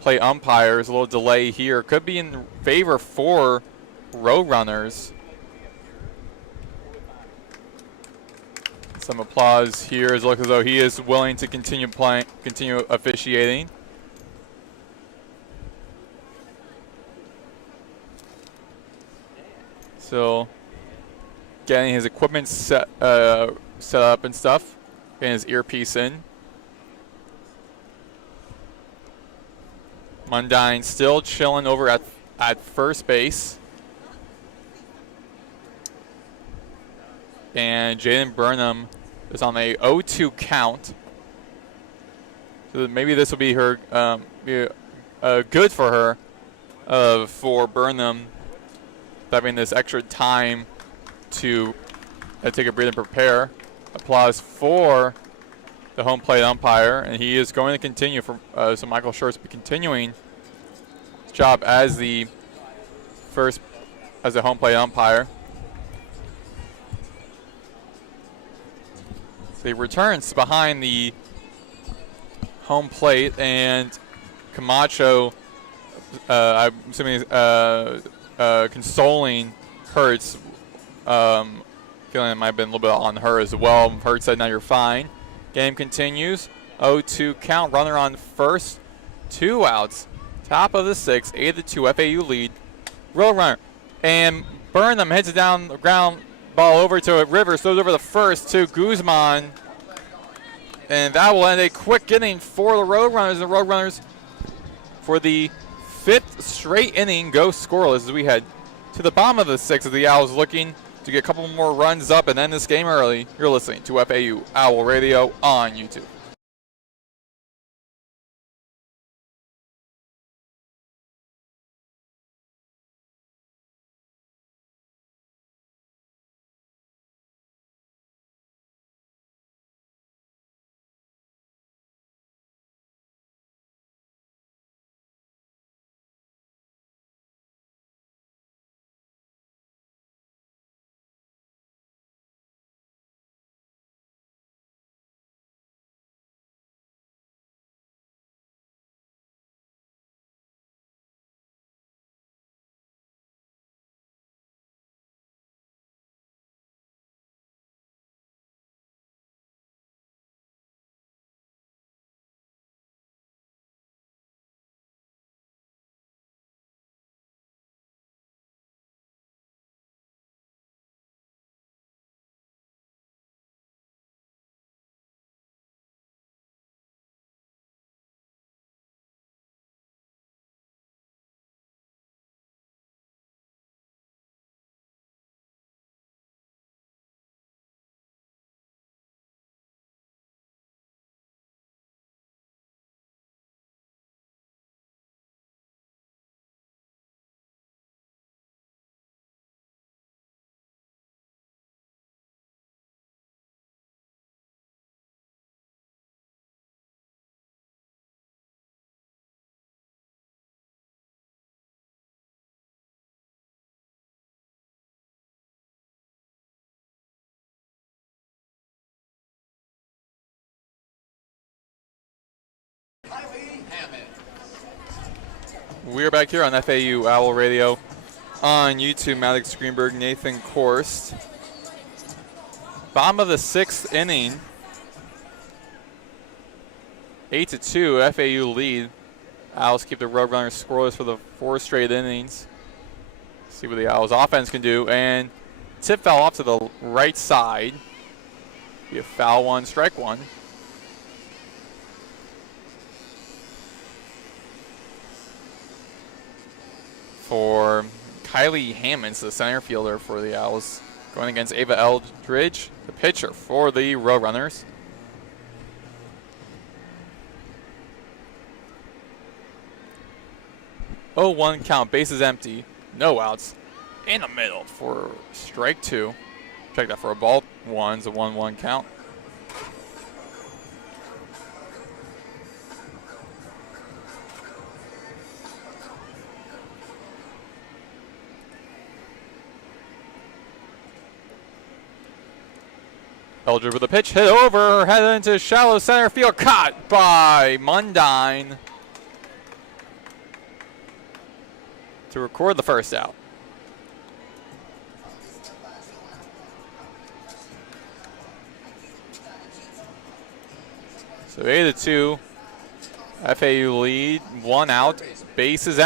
play umpires. A little delay here. Could be in favor for Roadrunners. Some applause here as it looks as though he is willing to continue playing, continue officiating. So getting his equipment set up and stuff, getting his earpiece in. Mundine still chilling over at first base. And Jaden Burnham is on a 0-2 count. So maybe this will be her good for her, for Burnham, having this extra time to take a breather and prepare. Applause for the home plate umpire, and he is going to continue for so Michael Shorts will be continuing his job as the home plate umpire. So he returns behind the home plate, and Camacho, I'm assuming, consoling Hertz. Feeling it might have been a little bit on her as well. Hertz said, "Now you're fine." Game continues. 0-2 count. Runner on first. 2 outs. Top of the 6th. 8-2 FAU lead. Road runner. And Burnham hits it down the ground. Ball over to Rivers. Throws over the first to Guzman. And that will end a quick inning for the Road Runners. The Road Runners, for the 5th straight inning, go scoreless as we head to the bottom of the 6th. As the Owls looking to get a couple more runs up and end this game early. You're listening to FAU Owl Radio on YouTube. We're back here on FAU Owl Radio on YouTube. Maddox, Greenberg, Nathan Korst. Bottom of the 6th inning. 8-2 FAU lead. Owls keep the Roadrunners scoreless for the 4 straight innings. See what the Owls offense can do. And tip foul off to the right side. Be a foul 1, strike 1. For Kylie Hammonds, the center fielder for the Owls, going against Ava Eldridge, the pitcher for the Roadrunners. Oh, 1 count, bases empty, no outs. In the middle for strike 2. Check that for a ball 1, it's a 1-1 count. Eldridge with a pitch, hit over, headed into shallow center field, caught by Mundine to record the first out. So 8-2. FAU lead, 1 out, bases empty.